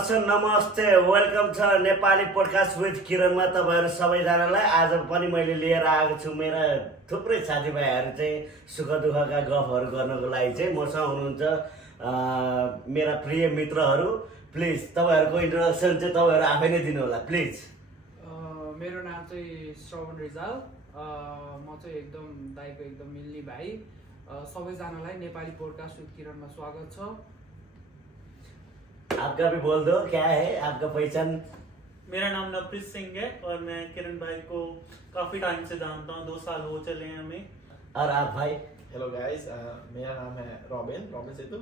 दर्शन नमस्ते, वेलकम छ Nepali podcast with किरणमा तपाईँहरू सबैजनालाई। आज पनि मैले लिएर आएको छु मेरा थुप्रै साथीभाइहरू चाहिँ सुख दुःखका गफहरू गर्नको लागि चाहिँ मसँग हुनुहुन्छ मेरा प्रिय मित्रहरू। प्लिज तपाईँहरूको इन्ट्रोडक्सन चाहिँ तपाईँहरू आफै नै दिनु होला प्लिज। मेरो नाम चाहिँ श्रवण रिजाल। म चाहिँ एकदम दाइको एकदम मिल्ने भाइ। सबैजनालाई नेपाली पोडकास्ट विथ किरणमा स्वागत छ। आपका भी बोल दो, क्या है आपका पहचान? मेरा नाम नवप्रीत सिंह है और मैं किरण भाई को काफी टाइम से जानता हूँ, 2 साल हो चले हैं हमें। और आप भाई? हेलो गाइस, मेरा नाम है रॉबिन सेतु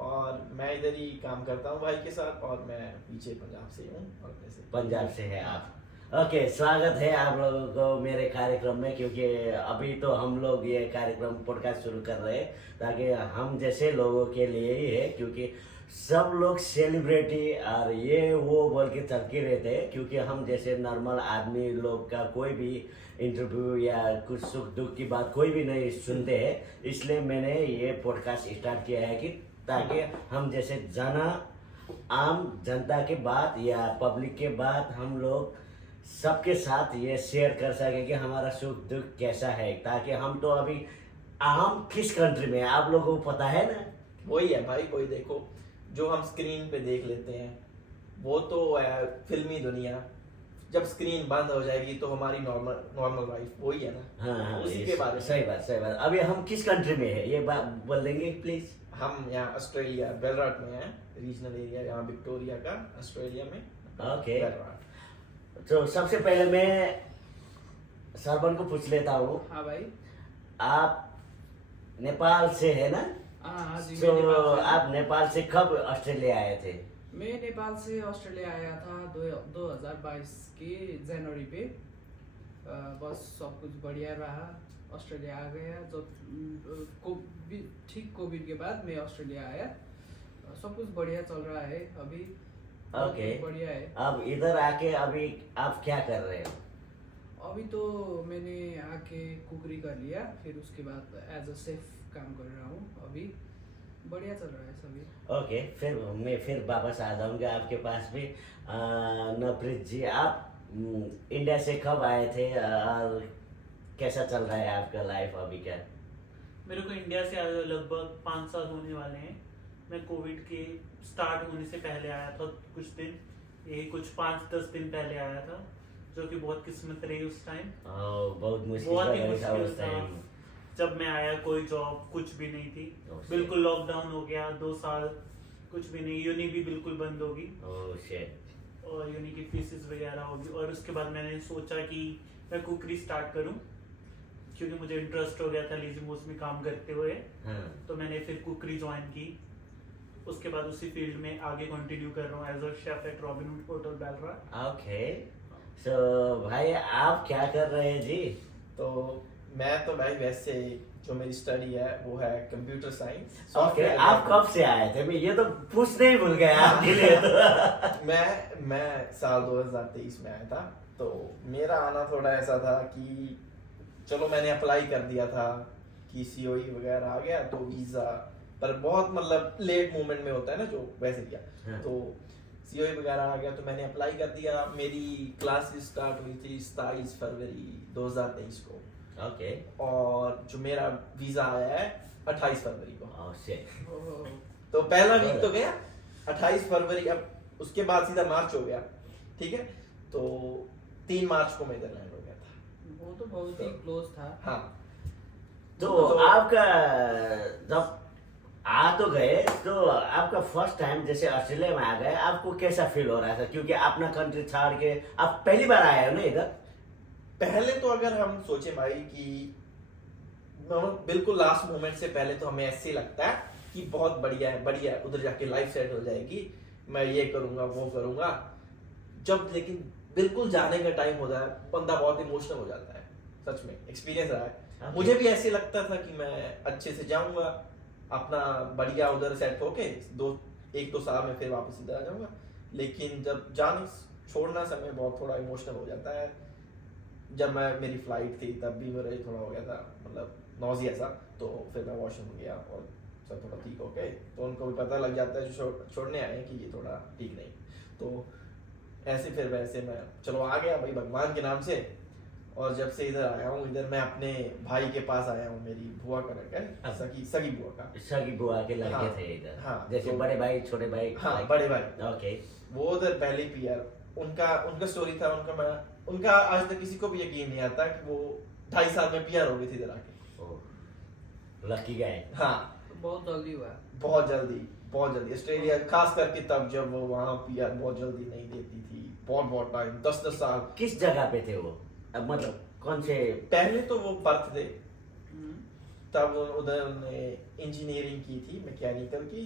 और मैं इधर ही काम करता हूँ भाई के साथ और मैं पीछे पंजाब से हूँ। और पंजाब से है आप? ओके, स्वागत है आप लोगों को मेरे कार्यक्रम में, क्योंकि अभी तो हम लोग ये कार्यक्रम पॉडकास्ट शुरू कर रहे हैं ताकि हम जैसे लोगों के लिए ही है, क्योंकि सब लोग सेलिब्रिटी और ये वो बोल के चलके रहते हैं, क्योंकि हम जैसे नॉर्मल आदमी लोग का कोई भी इंटरव्यू या कुछ सुख दुख की बात कोई भी नहीं सुनते हैं। इसलिए मैंने ये पॉडकास्ट स्टार्ट किया है कि ताकि हम जैसे आम जनता के बात या पब्लिक के बात हम लोग सबके साथ ये शेयर कर सके कि हमारा सुख दुख कैसा है, ताकि हम तो अभी हम किस कंट्री में है आप लोगों को पता है ना। वही है भाई, कोई देखो जो हम स्क्रीन पे देख लेते हैं वो तो है फिल्मी दुनिया। जब स्क्रीन बंद हो जाएगी तो हमारी नॉर्मल लाइफ वही है ना। हाँ, उसी के बारे में। सही बात। अभी हम किस कंट्री में है ये बात बोल देंगे प्लीज। हम यहाँ ऑस्ट्रेलिया बेलराट में हैं, रीजनल एरिया यहाँ विक्टोरिया का, ऑस्ट्रेलिया में। ओके, बेलराट। तो सबसे पहले मैं सरबन को पूछ लेता हूँ। हाँ भाई। आप नेपाल से है ना? हाँ जी, तो मैं नेपाल से। आप नेपाल से कब ऑस्ट्रेलिया आए थे? मैं नेपाल से ऑस्ट्रेलिया आया था 2022 के जनवरी पे। बस सब कुछ बढ़िया रहा, ऑस्ट्रेलिया आ गया। जब कोविड के बाद मैं ऑस्ट्रेलिया आया, सब कुछ बढ़िया चल रहा है अभी। ओके, बढ़िया है। अब इधर आके अभी आप क्या कर रहे हो? अभी तो मैंने आके कुकरी कर लिया, फिर उसके बाद एज अ शेफ काम कर रहा हूँ। अभी बढ़िया चल रहा है सभी। ओके, फिर मैं वापस आ जाऊंगा आपके पास भी। नवप्रीत जी, आप इंडिया से कब आए थे और कैसा चल रहा है आपका लाइफ अभी क्या? मेरे को इंडिया से आए हुए लगभग 5 साल होने वाले हैं। मैं कोविड के स्टार्ट होने से पहले आया था, कुछ दिन, यही कुछ 5-10 दिन पहले आया था, जो कि बहुत किस्मत रही उस टाइम। बहुत बहुत ही मुश्किल था मुश्किल उस था। टाइम। जब मैं आया कोई जॉब कुछ भी नहीं थी, बिल्कुल लॉकडाउन हो गया, 2 साल कुछ भी नहीं, यूनी भी बिल्कुल बंद होगी और यूनी की फीसेस वगैरह होगी। और उसके बाद मैंने सोचा कि मैं कुकरी स्टार्ट करूं, क्योंकि मुझे इंटरेस्ट हो गया था लीजिमोस में काम करते हुए। तो मैंने फिर कुकरी ज्वाइन की। उसके बाद उसी फील्ड में आगे कंटिन्यू कर रहा हूँ as a chef at Robin Hood hotel बेलराट। ओके, सो भाई आप क्या कर रहे हैं जी? तो मैं तो भाई वैसे जो मेरी स्टडी है वो है कंप्यूटर साइंस। ओके, आप कब से आए थे? मैं ये तो पूछने ही भूल गया आपके लिए तो। मैं साल 2023 में आया था। तो मेरा आना थोड़ा ऐसा था कि चलो मैंने अप्लाई कर दिया था कि सीओई वगैरह आ गया, तो वीज़ा पर बहुत मतलब लेट मूवमेंट में होता है ना, जो वैसे किया। हाँ। तो सीओई वगैरह आ गया तो मैंने अप्लाई कर दिया। मेरी क्लासेस स्टार्ट हुई थी 27 फरवरी 2023 को। ओके, और जो मेरा वीज़ा आया है 28 फरवरी को। Oh shit. तो पहला वीक तो गया 28 फरवरी, अब उसके बाद सीधा मार्च हो गया। ठीक है, तो 3 मार्च को मैं इधर लैंड हो गया था। वो तो बहुत ही क्लोज था। हाँ, तो आपका जब आ तो गए, तो आपका फर्स्ट टाइम जैसे ऑस्ट्रेलिया में आ गए, आपको कैसा फील हो रहा था? क्योंकि अपना कंट्री छोड़ के आप पहली बार आए हो ना इधर। पहले तो अगर हम सोचे भाई कि बिल्कुल लास्ट मोमेंट से पहले तो हमें ऐसे लगता है कि बहुत बढ़िया है, उधर जाके लाइफ सेट हो जाएगी, मैं ये करूंगा वो करूंगा। जब लेकिन बिल्कुल जाने का टाइम होता है, बंदा बहुत इमोशनल हो जाता है। सच में एक्सपीरियंस रहा है। मुझे भी ऐसे लगता था कि मैं अच्छे से जाऊंगा, अपना बढ़िया उधर सेट होके 1-2 साल में फिर वापस इधर आ जाऊंगा। लेकिन जब छोड़ना समय बहुत थोड़ा इमोशनल हो जाता है। जब मेरी फ्लाइट थी तब भी मेरा थोड़ा हो गया था, मतलब नॉजिया सा। तो फिर मैं वॉशरूम गया और सब थोड़ा ठीक हो गए, तो उनको भी पता लग जाता है जो छोड़ने आए हैं कि ये थोड़ा ठीक नहीं। तो ऐसे फिर वैसे मैं चलो आ गया भाई भगवान के नाम से। और जब से इधर आया हूँ, इधर मैं अपने भाई के पास आया हूँ, मेरी बुआ का लड़का है, सगी बुआ का। सगी बुआ के लड़के हाँ, थे इधर। हाँ, जैसे तो- बड़े भाई छोटे भाई। हाँ, बड़े भाई। ओके। वो उधर पहले पीआर, उनका स्टोरी था, उनका आज तक किसी को भी यकीन नहीं आता कि वो 2.5 साल में पीआर हो गई थी इधर आके। Lucky guy. हाँ, बहुत जल्दी हुआ है। बहुत जल्दी ऑस्ट्रेलिया, खास करके तब जब वो वहाँ पीआर बहुत जल्दी नहीं देती थी, बहुत टाइम, 10 साल। किस जगह पे थे वो? अब मतलब कौन से? पहले तो वो पर्थ थे, हम्म, तब उधर ने इंजीनियरिंग की थी, मैकेनिकल की।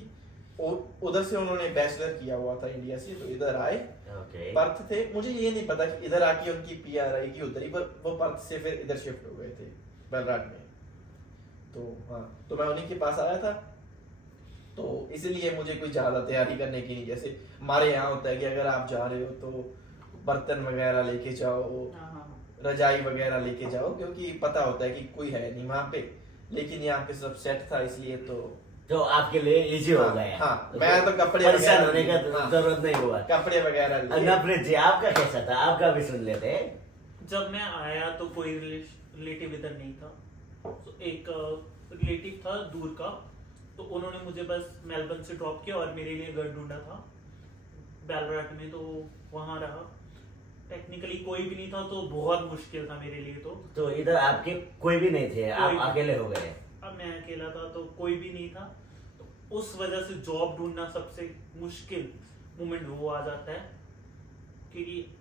उधर से उन्होंने बैचलर किया हुआ था इंडिया से, तो इधर आए। ओके। पर्थ थे, मुझे ये नहीं पता कि इधर आके उनकी पीआर आएगी उधर ही, पर वो पर्थ से फिर इधर शिफ्ट हो गए थे बेलराट में। तो हाँ, तो मैं उन्हीं के पास आया था, तो इसलिए मुझे कोई ज्यादा तैयारी करने की नहीं। जैसे हमारे यहाँ होता है कि अगर आप जा रहे हो तो बर्तन वगैरह लेके जाओ, हाँ, हाँ, रजाई वगैरह लेके जाओ, क्योंकि पता होता है कि कोई है नहीं वहाँ पे। लेकिन यहाँ पे सब सेट था, इसलिए तो आपके लिए इजी हो हाँ, गया। हाँ, मैं तो कपड़े परेशान वगैरह होने का लिए, हाँ, जरूरत नहीं हुआ। कपड़े वगैरह लिए। नवप्रीत जी, आपका कैसा था? आपका भी सुन लेते हैं। जब मैं आया तो कोई रिलेटिव इधर नहीं था। तो एक रिलेटिव था दूर का, तो उन्होंने मुझे बस मेलबर्न से ड्रॉप किया और मेरे लिए घर ढूंढा था बैलराट में, तो वहाँ रहा। टेक्निकली कोई भी नहीं था, तो बहुत मुश्किल था मेरे लिए। तो इधर आपके कोई भी नहीं थे, आप कोई भी। अकेले हो गए? अब मैं अकेला था तो कोई भी नहीं था, तो उस वजह से जॉब ढूंढना सबसे मुश्किल मोमेंट वो आ जाता है। क्योंकि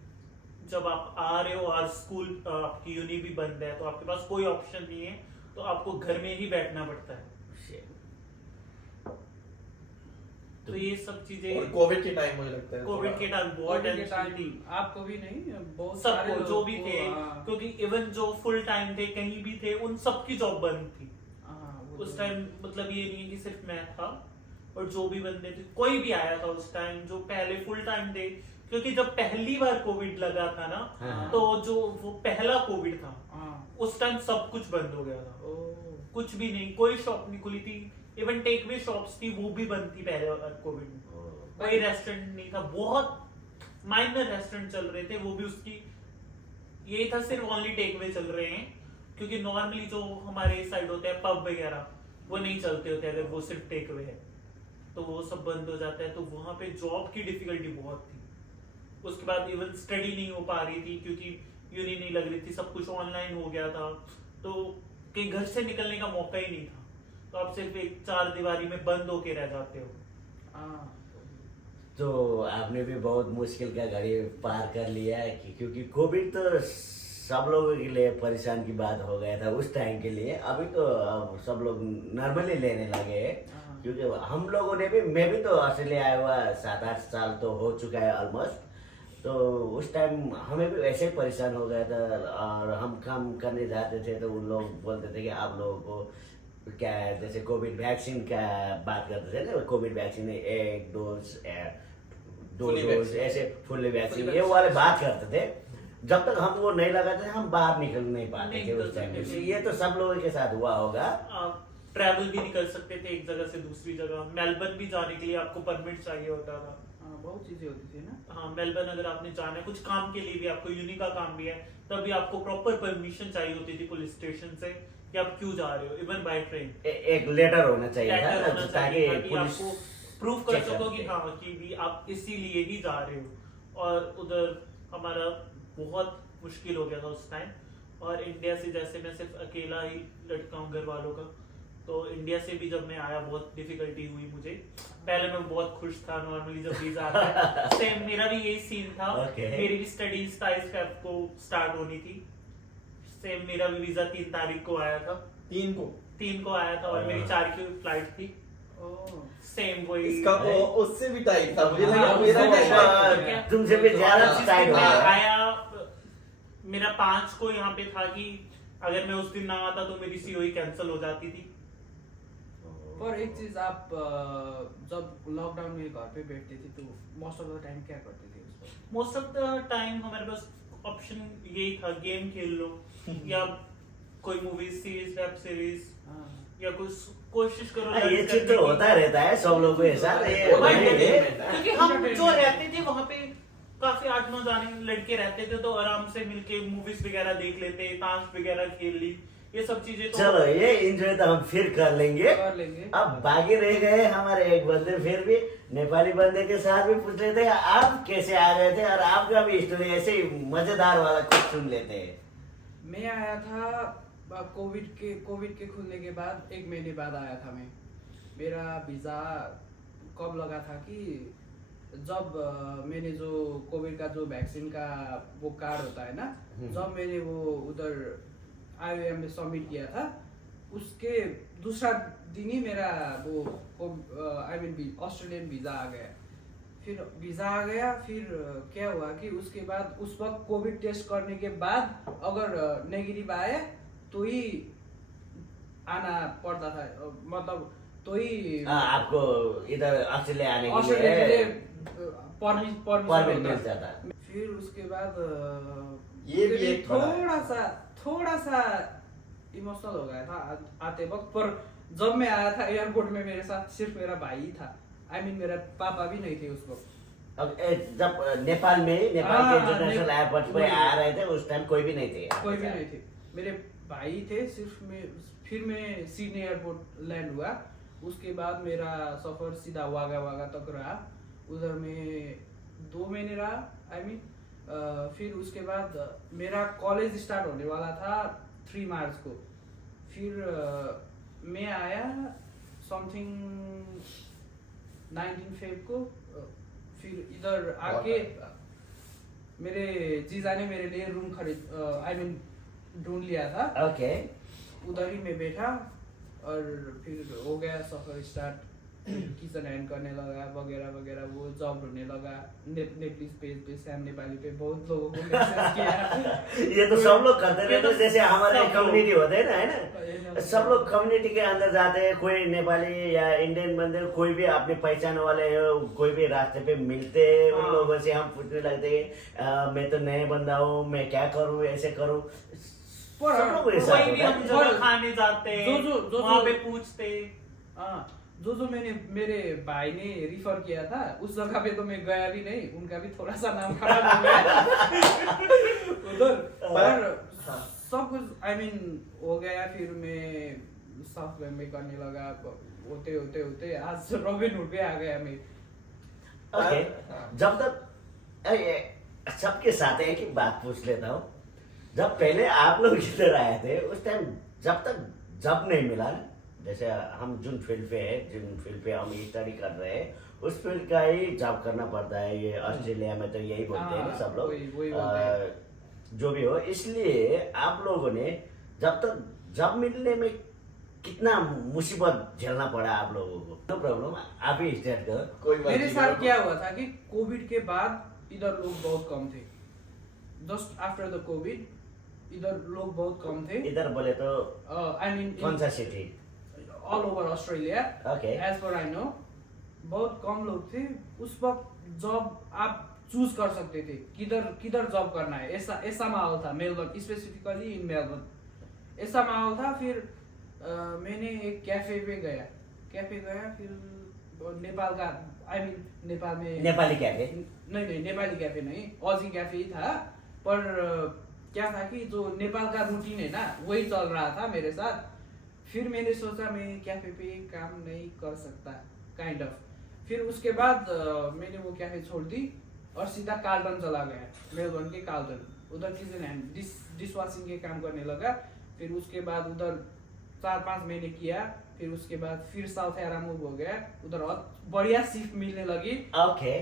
जब आप आ रहे हो और स्कूल आपकी यूनि भी बंद है, तो आपके पास कोई ऑप्शन नहीं है, तो आपको घर में ही बैठना पड़ता है। तो ये सब चीजें कोविड के टाइम मुझे लगता है कोविड के टाइम बहुत कोविड के टेंशन थी टाइम आपको भी नहीं, बहुत सारे सबको, जो लोगों भी को, थे, हाँ, क्योंकि इवन जो फुल टाइम थे कहीं भी थे, उन सबकी जॉब बंद थी हाँ, वो उस तो- टाइम। मतलब ये नहीं है कि सिर्फ मैं था, और जो भी बंदे थे, कोई भी आया था उस टाइम जो पहले फुल टाइम थे। क्योंकि जब पहली बार कोविड लगा था ना, हाँ। तो जो वो पहला कोविड था, हाँ, उस टाइम सब कुछ बंद हो गया था। ओ, कुछ भी नहीं, कोई शॉप नहीं खुली थी, इवन टेक वे शॉप्स थी वो भी बंद थी पहले कोविड में। कोई रेस्टोरेंट नहीं था, बहुत माइनर रेस्टोरेंट चल रहे थे, वो भी उसकी ये था सिर्फ ओनली टेक वे चल रहे हैं। क्योंकि नॉर्मली जो हमारे साइड होते हैं पब वगैरह, वो नहीं चलते होते अगर वो सिर्फ टेक वे है, तो वो सब बंद हो जाता है। तो वहां पे जॉब की डिफिकल्टी बहुत थी। उसके बाद इवन स्टडी नहीं हो पा रही थी, क्योंकि यूनि नहीं लग रही थी, सब कुछ ऑनलाइन हो गया था, तो कहीं घर से निकलने का मौका ही नहीं था। तो आप सिर्फ एक 4 दीवारी में बंद होके रह जाते हो। हाँ, तो आपने भी बहुत मुश्किल का घड़ी पार कर लिया है क्योंकि कोविड तो सब लोगों के लिए परेशान की बात हो गया था उस टाइम के लिए। अभी तो अब सब लोग नॉर्मली लेने लगे हैं, हाँ। क्योंकि हम लोगों ने भी, मैं भी तो ऑस्ट्रेलिया आया हुआ 7-8 साल तो हो चुका है ऑलमोस्ट। तो उस टाइम हमें भी वैसे ही परेशान हो गया था, और हम काम करने जाते थे तो उन लोग बोलते थे कि आप लोगों को क्या है, जैसे कोविड वैक्सीन का बात करते थे ना, Covid vaccine 1 dose 2 Fully dose vaccine. ऐसे फुल्ली वैक्सीन Fully ये vaccine. वाले बात करते थे। जब तक हम वो नहीं लगाते थे हम बाहर निकल नहीं पाते नहीं थे निकल उस टाइम सकते पे। थे। ये तो सब लोगों के साथ हुआ होगा। आप ट्रैवल भी नहीं कर सकते थे एक जगह से दूसरी जगह। मेलबर्न भी जाने के लिए आपको परमिट चाहिए होता था। हाँ, बहुत चीजें होती थी ना। हाँ, मेलबर्न अगर आपने जाना है कुछ काम के लिए भी, आपको यूनि का काम भी है, तभी आपको प्रॉपर परमिशन चाहिए होती थी पुलिस स्टेशन से कि आप क्यों जा रहे हो, इवन बाय ट्रेन। एक लेटर होना चाहिए लेटर था होना ताकि चाहिए ताकि पुलिस आपको प्रूफ कर check सको करते। कि हाँ कि भी आप इसीलिए ही जा रहे हो। और उधर हमारा बहुत मुश्किल हो गया था उस टाइम। और इंडिया से जैसे मैं सिर्फ अकेला ही लड़का हूँ घर वालों का, तो इंडिया से भी जब मैं आया बहुत डिफिकल्टी हुई मुझे। पहले मैं बहुत खुश था, नॉर्मली जब वीजा आता है सेम मेरा भी यही सीन था। Okay. मेरी भी स्टडीज 27 फेब को स्टार्ट होनी थी। सेम मेरा भी वीजा 3 तारीख को आया था, 3 को आया था, और मेरी 4 की फ्लाइट थी। ओ, सेम वही इसका तो उससे भी टाइट था, मुझे हाँ, लगा मेरा उससे भी भी टाइट टाइट था। था। तुमसे भी ज्यादा और जिस टाइम दिन हो मैं गया। आया, मेरा 5 को यहाँ पे था कि अगर मैं उस दिन ना आता तो मेरी सीओई कैंसिल हो जाती थी। पर एक चीज, आप जब लॉकडाउन में घर पे बैठते थे तो मोस्ट ऑफ द टाइम क्या करते थे उस पर? मोस्ट ऑफ द टाइम हमारे पास ऑप्शन यही था, गेम खेल लो या कोई मूवी सीरीज, वेब सीरीज, हाँ, या कुछ कोशिश करो ये learn चीज करने तो की। होता रहता है सब लोगों के साथ ये होता वही है, है। क्योंकि हम जो रहते थे वहाँ पे काफी 8-9 जाने लड़के रहते थे, तो आराम से मिलके मूवीज वगैरह देख लेते, ताश वगैरह खेल ली, ये सब चीजें तो चलो ये एंजॉय तो हम फिर कर लेंगे। कर लेंगे। अब बाकी रह गए हमारे एक बंदे, फिर भी नेपाली बंदे के साथ भी पूछ लेते हैं आप कैसे आ गए थे और आपका भी स्टोरी ऐसे ही मजेदार वाला कुछ सुन लेते हैं। मैं आया था कोविड के खुलने के बाद 1 महीने बाद आया था मैं। मेरा वीज़ा कब लगा था कि जब मैंने जो कोविड का जो वैक्सीन का वो कार्ड होता है ना, जब मैंने वो उधर IOM में सबमिट किया था, उसके दूसरा दिन ही मेरा वो ऑस्ट्रेलियन वीज़ा आ गया। फिर वीज़ा आ गया, फिर क्या हुआ कि उसके बाद उस वक्त कोविड टेस्ट करने के बाद अगर नेगेटिव आया तो ही आना पड़ता था, मतलब तो ही आपको इधर ऑस्ट्रेलिया आने के ऑस्ट्रेलिया के लिए लिए परमिट परमिट मिल जाता। फिर उसके बाद ये भी एक बड़ा है। थोड़ा सा इमोशनल हो गया था आते वक्त, पर जब मैं आया था एयरपोर्ट में मेरे साथ सिर्फ मेरा भाई ही था। मेरा पापा भी नहीं थे उस वक्त। अब जब नेपाल में नेपाल के इंटरनेशनल एयरपोर्ट पे वही। आ रहे थे उस टाइम कोई भी नहीं थे। कोई भी नहीं थे, मेरे भाई थे सिर्फ। फिर मैं सिडनी एयरपोर्ट लैंड हुआ। उसके बाद मेरा सफर सीधा वागा तक रहा। उधर में 2 महीने रहा। फिर उसके बाद मेरा कॉलेज स्टार्ट होने वाला था 3 मार्च को। फिर मैं आया समथिंग 19 फेब को। फिर इधर आके मेरे जीजा ने मेरे लिए रूम ढूंढ लिया था। ओके। उधर ही मैं बैठा और फिर हो गया सफर स्टार्ट। किचन हैंड करने लगा वगैरह वगैरह, वो जॉब ढूंढने लगा। नेटफ्लिक्स पेज पे सैम नेपाली पे बहुत लोगों को मैसेज किया। ये तो सब लोग करते रहते हैं, जैसे हमारे सब लोग। कम्युनिटी होते हैं ना, है ना, सब लोग कम्युनिटी के अंदर जाते हैं। कोई नेपाली या इंडियन बंदे, कोई भी अपने पहचान वाले हो, कोई भी रास्ते पे मिलते हैं, उन हाँ। लोगों से हम पूछने लगते हैं मैं तो नए बंदा हूँ, मैं क्या करूँ, ऐसे करूँ। सब लोग के साथ कोई भी होता हम है। जगह खाने जाते जो- वहाँ पे पूछते। हाँ, जो मेरे भाई ने रिफर किया था उस जगह पे तो मैं गया भी नहीं। उनका भी थोड़ा सा नाम खराब हो गया उधर। पर सब कुछ हो गया। फिर मैं सॉफ्टवेयर में करने लगा। होते आज रॉबिनहुड पे आ गया मैं। ओके। जब तक सबके साथ एक ही बात पूछ लेता हूँ, जब पहले आप लोग इधर आए थे उस टाइम जब तक जॉब नहीं मिला ना, जैसे हम जिन फील्ड पे हम स्टडी कर रहे हैं उस फील्ड का ही जॉब करना पड़ता है। ये ऑस्ट्रेलिया में तो यही बोलते हैं ना सब लोग। वही बोलते हैं। जो भी हो, इसलिए आप लोगों ने जब तक जॉब मिलने में कितना मुसीबत झेलना पड़ा आप लोगों को। नो प्रॉब्लम, आप ही स्टार्ट करो। कोई मेरे मर्जी साथ करो। क्या हुआ था कि कोविड के बाद इधर लोग बहुत कम थे। जस्ट आफ्टर द कोविड इधर लोग बहुत कम थे। इधर बोले तो कौन सा city? All over Australia. Okay. As per I no बहुत कम लोग थे उस वक्त। जॉब आप चूज कर सकते थे किधर जॉब करना है। ऐसा माहौल था मेलबर्न, स्पेसिफिकली इन मेलबर्न ऐसा माहौल था। फिर मैंने एक कैफे गया। फिर नेपाल का नेपाल में नेपाली कैफे? नहीं, नेपाली कैफे नहीं, ऑजी कैफे ही था। पर क्या था कि जो नेपाल का रूटीन है ना वही चल रहा था मेरे साथ। फिर मैंने सोचा मैं कैफे पे काम नहीं कर सकता काइंड ऑफ। फिर उसके बाद मैंने वो कैफे छोड़ दी और सीधा कार्ल्टन चला गया, मेलबर्न के कार्ल्टन। उधर किचन हैंड डिश वॉशिंग के काम करने लगा। फिर उसके बाद उधर 4-5 महीने किया। फिर उसके बाद फिर साउथ एरा मूव हो गया। उधर और बढ़िया शिफ्ट मिलने लगी। ओके।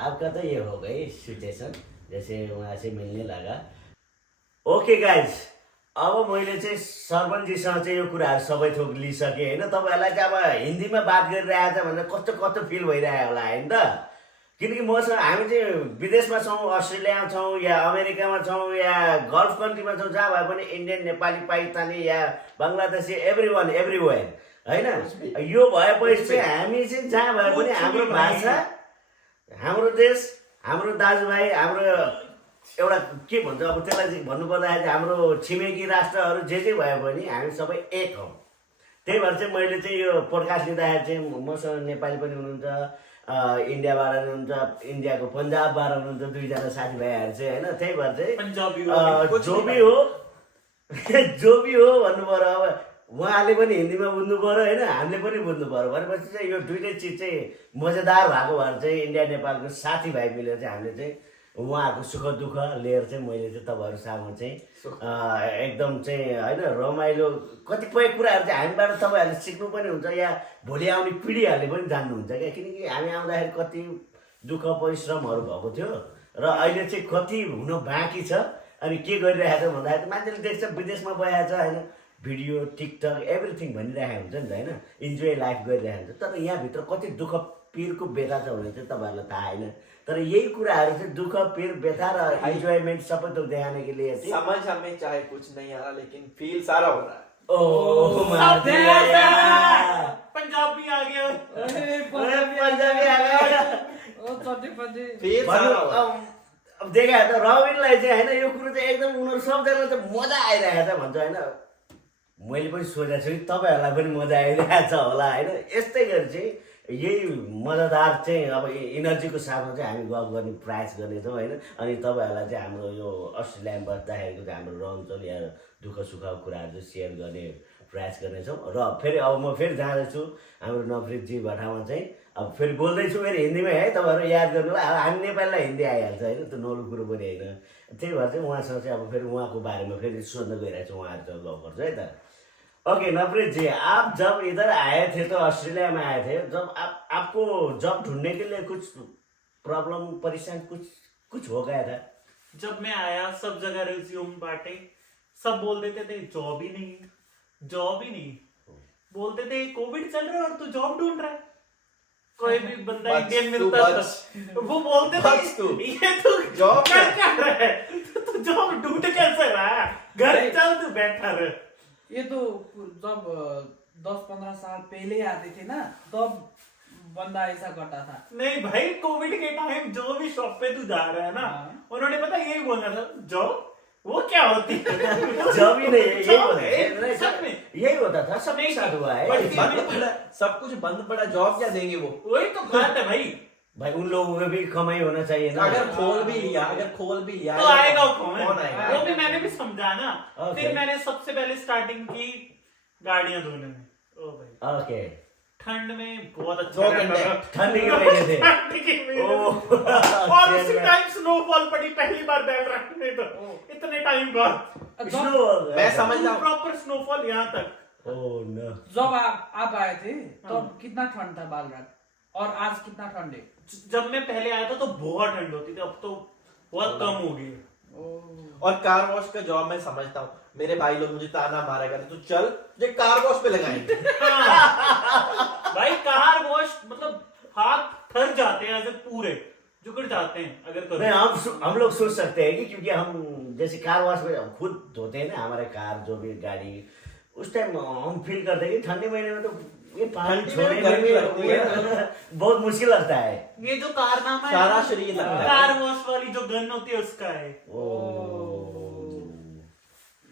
आपका तो ये हो गई सिचुएसन, जैसे वहाँ से मिल्ने लगा। ओके गाइज, अब मैले चाहिँ सरपञ्चजीसँग चाहिँ यो कुराहरू सबै थोक लिइसकेँ होइन। तपाईँहरूलाई चाहिँ अब हिन्दीमा बात गरिरहेको छ भनेर कस्तो कस्तो फिल भइरहेको होला होइन त। किनकि मसँग हामी चाहिँ विदेशमा छौँ, अस्ट्रेलियामा छौँ या अमेरिकामा छौँ या गल्फ कन्ट्रीमा छौँ, जहाँ भए पनि इन्डियन, नेपाली, पाकिस्तानी या बङ्गलादेशी एभ्रिवान एभ्रिवेयर होइन। यो भएपछि चाहिँ हामी चाहिँ जहाँ भए पनि हाम्रो भाषा, हाम्रो देश, हाम्रो दाजुभाइ, हाम्रो एउटा के भन्छ अब त्यसलाई चाहिँ भन्नुपर्दाखेरि चाहिँ हाम्रो छिमेकी राष्ट्रहरू जे भए पनि हामी सबै एक हौँ। त्यही भएर चाहिँ मैले चाहिँ यो पोडकास्ट लिँदाखेरि चाहिँ मसँग नेपाली पनि हुनुहुन्छ, इन्डियाबाट हुनुहुन्छ, इन्डियाको पन्जाबबाट हुनुहुन्छ 2जना साथीभाइहरू चाहिँ होइन। त्यही भएर चाहिँ पंजाबी जो भी हो भन्नु पर्यो। अब उहाँले पनि हिन्दीमा बुझ्नु पर्यो होइन, हामीले पनि बुझ्नु पर्यो भनेपछि चाहिँ यो दुइटै चिज चाहिँ मजेदार भएको भएर चाहिँ इन्डिया नेपालको साथीभाइ मिलेर चाहिँ हामीले चाहिँ उहाँहरूको सुख दुःख लिएर चाहिँ मैले चाहिँ तपाईँहरू सामु चाहिँ एकदम चाहिँ होइन रमाइलो कतिपय कुराहरू चाहिँ हामीबाट तपाईँहरूले सिक्नु पनि हुन्छ या भोलि आउने पिँढीहरूले पनि जान्नुहुन्छ क्या। किनकि हामी आउँदाखेरि कति दुःख परिश्रमहरू भएको थियो र अहिले चाहिँ कति हुन बाँकी छ। अनि के गरिरहेको छ भन्दाखेरि त मान्छेले देख्छ विदेशमा गइरहेको छ होइन, भिडियो टिकटक एभ्रिथिङ भनिरहेको हुन्छ नि त होइन, इन्जोय लाइफ गरिरहेको हुन्छ। तर यहाँभित्र कति दुःख पिरको व्यथा छ भने चाहिँ तपाईँहरूलाई थाहा होइन। तर यही कुराहरू चाहिँ दुःख पिर व्यथा र इन्जॉयमेंट सबै तो दिखाने के लिए समझ हमें चाहे कुछ नहीं आ रहा लेकिन फील सारा हो रहा है। पंजाबी आ गया, पंजाबी आ गया। फील सारा हो रहा है। अब देखा त रविनलाई चाहिँ होइन यो कुरो चाहिँ एकदम उनीहरू सबजना चाहिँ मजा आइरहेको छ भन्छ होइन। मैले पनि सोचेको छु तपाईँहरूलाई पनि मजा आइरहेको छ होला होइन। यस्तै गरी चाहिँ यही मजादार चाहिँ अब इनर्जीको साथमा चाहिँ हामी गफ गर्ने प्रयास गर्नेछौँ होइन। अनि तपाईँहरूलाई चाहिँ हाम्रो यो अस्ट्रेलियामा बस्दाखेरिको चाहिँ हाम्रो रहनचहन या दुःख सुखको कुराहरू चाहिँ सेयर गर्ने प्रयास गर्नेछौँ। र फेरि अब म फेरि जाँदैछु हाम्रो नवरितजी भठामा चाहिँ। अब फेरि बोल्दैछु फेरि हिन्दीमै है, तपाईँहरू याद गर्नु होला। अब हामी नेपालीलाई हिन्दी आइहाल्छ होइन, त्यो नौलो कुरो पनि होइन। त्यही भएर चाहिँ उहाँसँग चाहिँ अब फेरि उहाँको बारेमा फेरि सोध्न गइरहेको छु, उहाँहरूसँग गफ गर्छु है त। ओके नवरीत जी, आप जब इधर आए थे तो ऑस्ट्रेलिया में आए थे, जब आपको जॉब ढूंढने के लिए कुछ प्रॉब्लम परेशान कुछ हो गया था? जब मैं आया सब जगह रिज्यूम बांटे, सब बोल देते थे जॉब ही नहीं, जॉब ही नहीं। बोलते थे कोविड चल रहा है और तू जॉब ढूंढ रहा है। कोई भी बंदा इंडियन मिलता था वो बोलते थे ये तू जॉब क्या कर रहा है, तू जॉब ढूंढ कैसे रहा है, घर चल तू बैठा रहे। ये तो जब 10-15 साल पहले आते थे ना तब बंदा ऐसा करता था। नहीं भाई कोविड के टाइम जो भी शॉप पे तू जा रहा है ना, उन्होंने पता यही बोलना था जॉब वो क्या होती है। जॉब ही नहीं है, यही होता है, सच में यही होता था, सबके साथ हुआ है। सब कुछ बंद पड़ा, जॉब क्या देंगे वो? वही तो बात है भाई। भाई उन लोगों में भी कमाई होना चाहिए ना। अगर खोल भी लिया तो आएगा कौन आएगा? वो भी मैंने भी समझा ना। फिर मैंने सबसे पहले स्टार्टिंग की गाड़ियां धोने में। ओ भाई ओके, ठंड में बहुत अच्छा 2 घंटे ठंडी के महीने थे। ठंड के महीने और उसी टाइम स्नोफॉल पड़ी पहली बार बैलरैक में, तो इतने टाइम बाद मैं समझ रहा हूँ। प्रॉपर स्नोफॉल यहाँ तक। Oh no. जब आप आए थे तब कितना ठंड था बालरात और आज कितना ठंड है? जब मैं पहले आया था तो बहुत ठंड होती थी, अब तो बहुत कम हो गई। और कार वॉश का जॉब मैं समझता हूँ, मेरे भाई लोग मुझे ताना मारा करते तो चल जो कार वॉश पे लगाएंगे। भाई कार वॉश मतलब हाथ थर जाते हैं, ऐसे पूरे जुकड़ जाते हैं अगर करो। नहीं, हम लोग सोच सकते हैं कि क्योंकि हम जैसे कार वॉश में हम खुद धोते हैं ना हमारे कार जो भी गाड़ी, उस टाइम हम फील करते हैं कि ठंडे महीने में तो ये पानी छोड़ने गर्मी लगती है, बहुत मुश्किल लगता है। ये जो कारनामा है सारा शरीर लगता है। कार वॉश वाली जो गन होती है उसका है।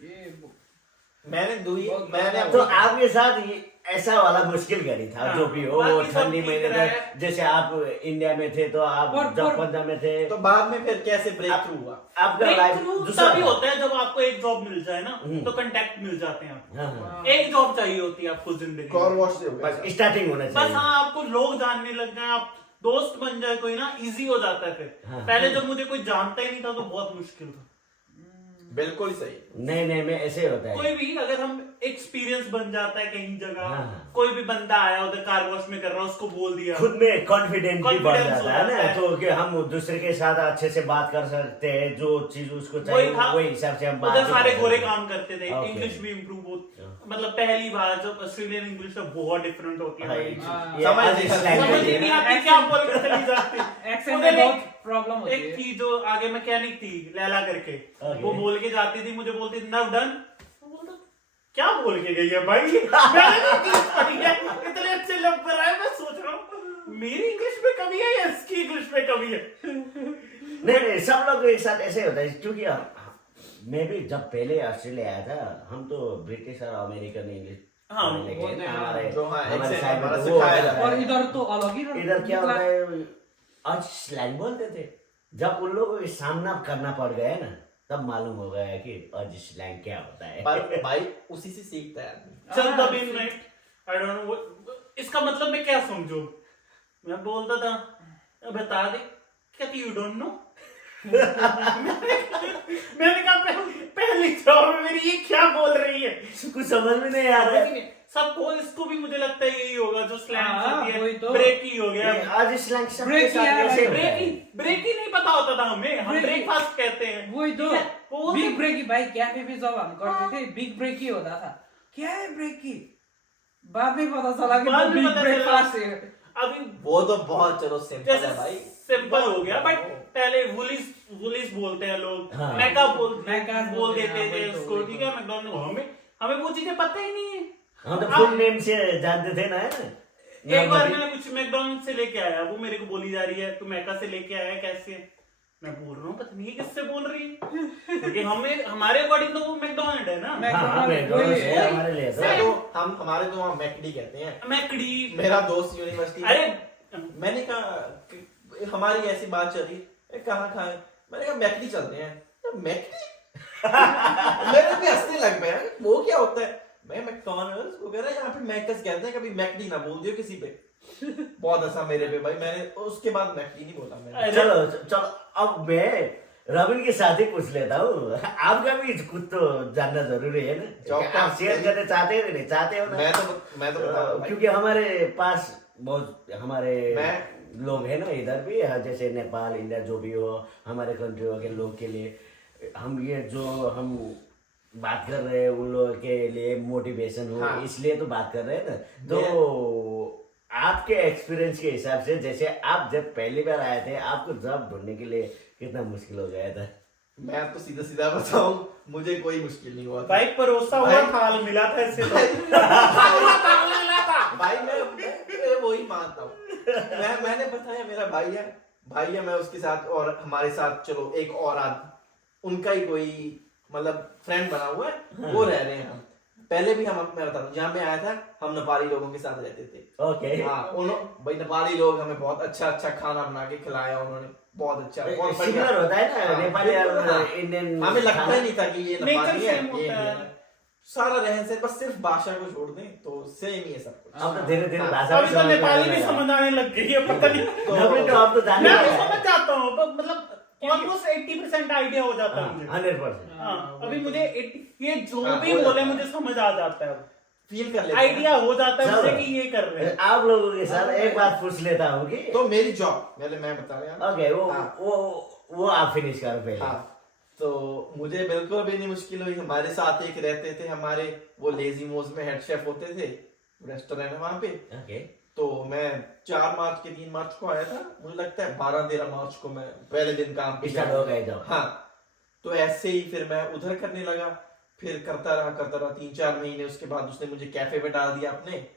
ये मैंने तो आपके साथ ये ऐसा वाला मुश्किल करी था। जो भी हो, बाकी सब ठंडी ठीक महीने रहा में है। जैसे आप इंडिया में थे तो आप जब पंजाब में थे तो बाद में फिर कैसे ब्रेक थ्रू हुआ? आपका लाइफ दूसरा तभी होता है जब आपको एक जॉब मिल जाए ना, तो कांटेक्ट मिल जाते हैं आपको। हाँ, हाँ। एक जॉब चाहिए होती है आपको जिंदगी कार में। वॉश से हो गया। बस स्टार्टिंग होना बस चाहिए। हाँ, आपको लोग जानने लग जाए, आप दोस्त बन जाए कोई ना, इजी हो जाता है फिर। हाँ। पहले जब मुझे कोई जानता ही नहीं था तो बहुत मुश्किल था। बिल्कुल सही। नहीं में ऐसे ही होता है। कोई भी अगर हम एक्सपीरियंस बन जाता है कहीं जगह, हाँ। कोई भी बंदा आया उधर कार वॉश में कर रहा है, उसको बोल दिया, खुद में कॉन्फिडेंस भी बढ़ Confidence जाता हो है ना, जाता है। तो कि हम दूसरे के साथ अच्छे से बात कर सकते हैं, जो चीज उसको चाहिए वही था। वही हिसाब से हम बात उधर भी सारे कर गोरे सकते हैं। काम करते थे, Okay. इंग्लिश भी इम्प्रूव हो। Yeah. मतलब पहली बार जब ऑस्ट्रेलियन इंग्लिश तो बहुत डिफरेंट होती है हाँ, भाई। ये समझ आज नहीं इस सकते। language समझ ही है नहीं ना। आती क्या बोल के चली जाती। एक्सेंट उधर में एक- बहुत प्रॉब्लम होती एक है। थी जो आगे मैकेनिक थी लैला करके, Okay. वो बोल के जाती थी, मुझे बोलती थी नव डन, क्या बोल के गई है भाई। मैंने तो इंग्लिश पढ़ी है, इतने अच्छे लग रहा है, मैं सोच रहा हूँ मेरी इंग्लिश में कमी है या इसकी इंग्लिश में कमी है। नहीं सब लोग एक साथ ऐसे होता है, क्योंकि मैं भी जब पहले ऑस्ट्रेलिया आया था, हम तो ब्रिटिश और अमेरिकन इंग्लिश हाँ, पढ़े लिखे वो हैं ना, तो हमारे जो हाँ, हमारे exact, साइड में हमारा तो वो सिखाया होता जाता है। और इधर तो अलग ही इधर क्या मतलब- होता है, आज स्लैंग बोलते थे, जब उन लोगों को सामना करना पड़ गया ना, तब मालूम हो गया कि आज स्लैंग क्या होता है। पर भाई उसी से सीखता है आदमी। चल हाँ, तभी मैं आई डोंट नो इसका मतलब मैं क्या समझूं। मैं बोलता था बता दे, कहती यू डोंट नो। मैंने कहा पहली जॉब में मेरी ये क्या बोल रही है, कुछ समझ में नहीं आ रहा है। सबको इसको भी मुझे लगता है यही होगा जो स्लैंग हाँ, होती वही है, तो। ब्रेक ही हो गया। आज स्लैंग सबके ब्रेक साथ यार, ऐसे होता ब्रेक है। ही ब्रेक ही नहीं पता होता था हमें, हम ब्रेक ही। ब्रेकफास्ट कहते हैं। वही तो ठीक है, वो बिग बोलते- ब्रेक ही भाई, कैफे पे जब हम करते थे बिग ब्रेक ही होता था। क्या है ब्रेक की? बाद में पता चला कि बाद वो में बिग पता ब्रेकफास्ट चला। है। अभी वो तो बहुत चलो सिंपल जैसे है भाई। सिंपल हो गया, बट पहले वुलिस बोलते हैं लोग, हाँ। मैका मैकास बोल बोलते हैं, देते हाँ, थे वही तो, उसको, वही ठीक तो। है, मैकडॉनल्ड हमें वो चीजें पता ही नहीं है। हम तो फुल नेम से जानते थे ना, है ना? एक बार नॉर्मली। मैं कुछ मैकडॉनल्ड से लेके आया, वो मेरे को बोली जा रही है तू मैका से लेके आया कैसे। मैं बोल रहा हूँ पता नहीं ये किससे बोल रही है, क्योंकि हमें हमारे अकॉर्डिंग तो वो मैकडॉनल्ड है ना। मैं- हाँ, हाँ, वही मैकडॉनल्ड्स है। है हमारे लिए मैं तो। तो हम हमारे तो वहाँ मैकडी कहते हैं। मैकडी, मेरा दोस्त यूनिवर्सिटी में, अरे मैंने कहा कि हमारी ऐसी बात चली, कहाँ खाए, मैंने कहा मैकडी चलते हैं। तो मैकडी मेरे भी हंसने लग गया, वो क्या होता है। मैं मैकडॉनल्ड्स वो कह रहा है यहाँ पे मैकस कहते हैं, कभी मैकडी ना बोल दियो किसी पे। बहुत हंसा मेरे पे भाई, मैंने उसके बाद मैकडी नहीं बोला मैंने। चलो चलो, अब मैं रविन के साथ ही पूछ लेता हूँ, आपका भी कुछ तो जानना जरूरी है ना, जॉब क्या का- आप शेयर करना चाहते हो कि नहीं चाहते हो ना? मैं तो बता रहा हूँ भाई। क्योंकि हमारे पास बहुत हमारे मैं- लोग हैं ना इधर भी, जैसे नेपाल इंडिया जो भी हो, हमारे कंट्रियों के लोग के लिए हम ये जो हम बात कर रहे हैं उन लोगों के लिए मोटिवेशन हो, हाँ। इसलिए तो बात कर रहे हैं ना। तो आपके एक्सपीरियंस के हिसाब से, जैसे आप जब पहली बार आए थे, आपको जॉब ढूंढने के लिए कितना मुश्किल हो गया था? मैं आपको सीधा सीधा बताऊं, मुझे कोई मुश्किल नहीं हुआ था। भाई परोसा हुआ भाई- थाल मिला था ऐसे तो। भाई मैं वही मानता हूँ। मैंने बताया मेरा भाई है, मैं उसके साथ और हमारे साथ चलो एक और आदमी, उनका ही कोई मतलब फ्रेंड बना हुआ है, वो रह रहे हैं हम। पहले भी मैं बता दूं, जहाँ मैं आया था हम नेपाली लोगों के साथ रहते थे। ओके। हाँ, भाई नेपाली लोग हमें बहुत अच्छा अच्छा खाना बना के खिलाया उन्होंने, बहुत अच्छा, बहुत बढ़िया। सिमिलर होता है ना हाँ, नेपाली और हाँ। इंडियन। हमें लगता ही नहीं था कि ये Nature नेपाली है, same ये होता है। इंडियन है। सारा रहन सहन, बस सिर्फ भाषा को छोड़ दें तो सेम ही है सब कुछ। अब तो धीरे धीरे हाँ। भाषा अभी तो नेपाली भी समझ आने लग गई है, पता नहीं। तो आप तो जाने मैं तो समझ जाता हूँ, पर मतलब ऑलमोस्ट 80% आइडिया हो जाता है मुझे। 100%। हाँ, अभी मुझे ये जो हाँ, भी हो बोले जाता है। मुझे समझ आ जाता है, फील कर लेते हैं। आइडिया हो जाता है मुझे चलो। कि ये कर रहे हैं। आप लोगों के साथ एक बात पूछ लेता हूँ कि तो मेरी जॉब पहले मैं बता रहा ओके, हाँ। वो आप फिनिश करो पहले। हाँ, तो मुझे बिल्कुल भी नहीं मुश्किल हुई। हमारे साथ एक रहते थे, हमारे वो लेजी मोज में हेड शेफ होते थे, रेस्टोरेंट है वहां पे। ओके। तो मैं 4 मार्च के 3 मार्च को आया था, मुझे लगता है 12-13 मार्च को मैं पहले दिन काम पे स्टार्ट हो गए जब। हाँ, तो ऐसे ही फिर मैं उधर करने लगा, फिर करता रहा 3-4 महीने। उसके बाद उसने मुझे कैफे पे डाल दिया अपने,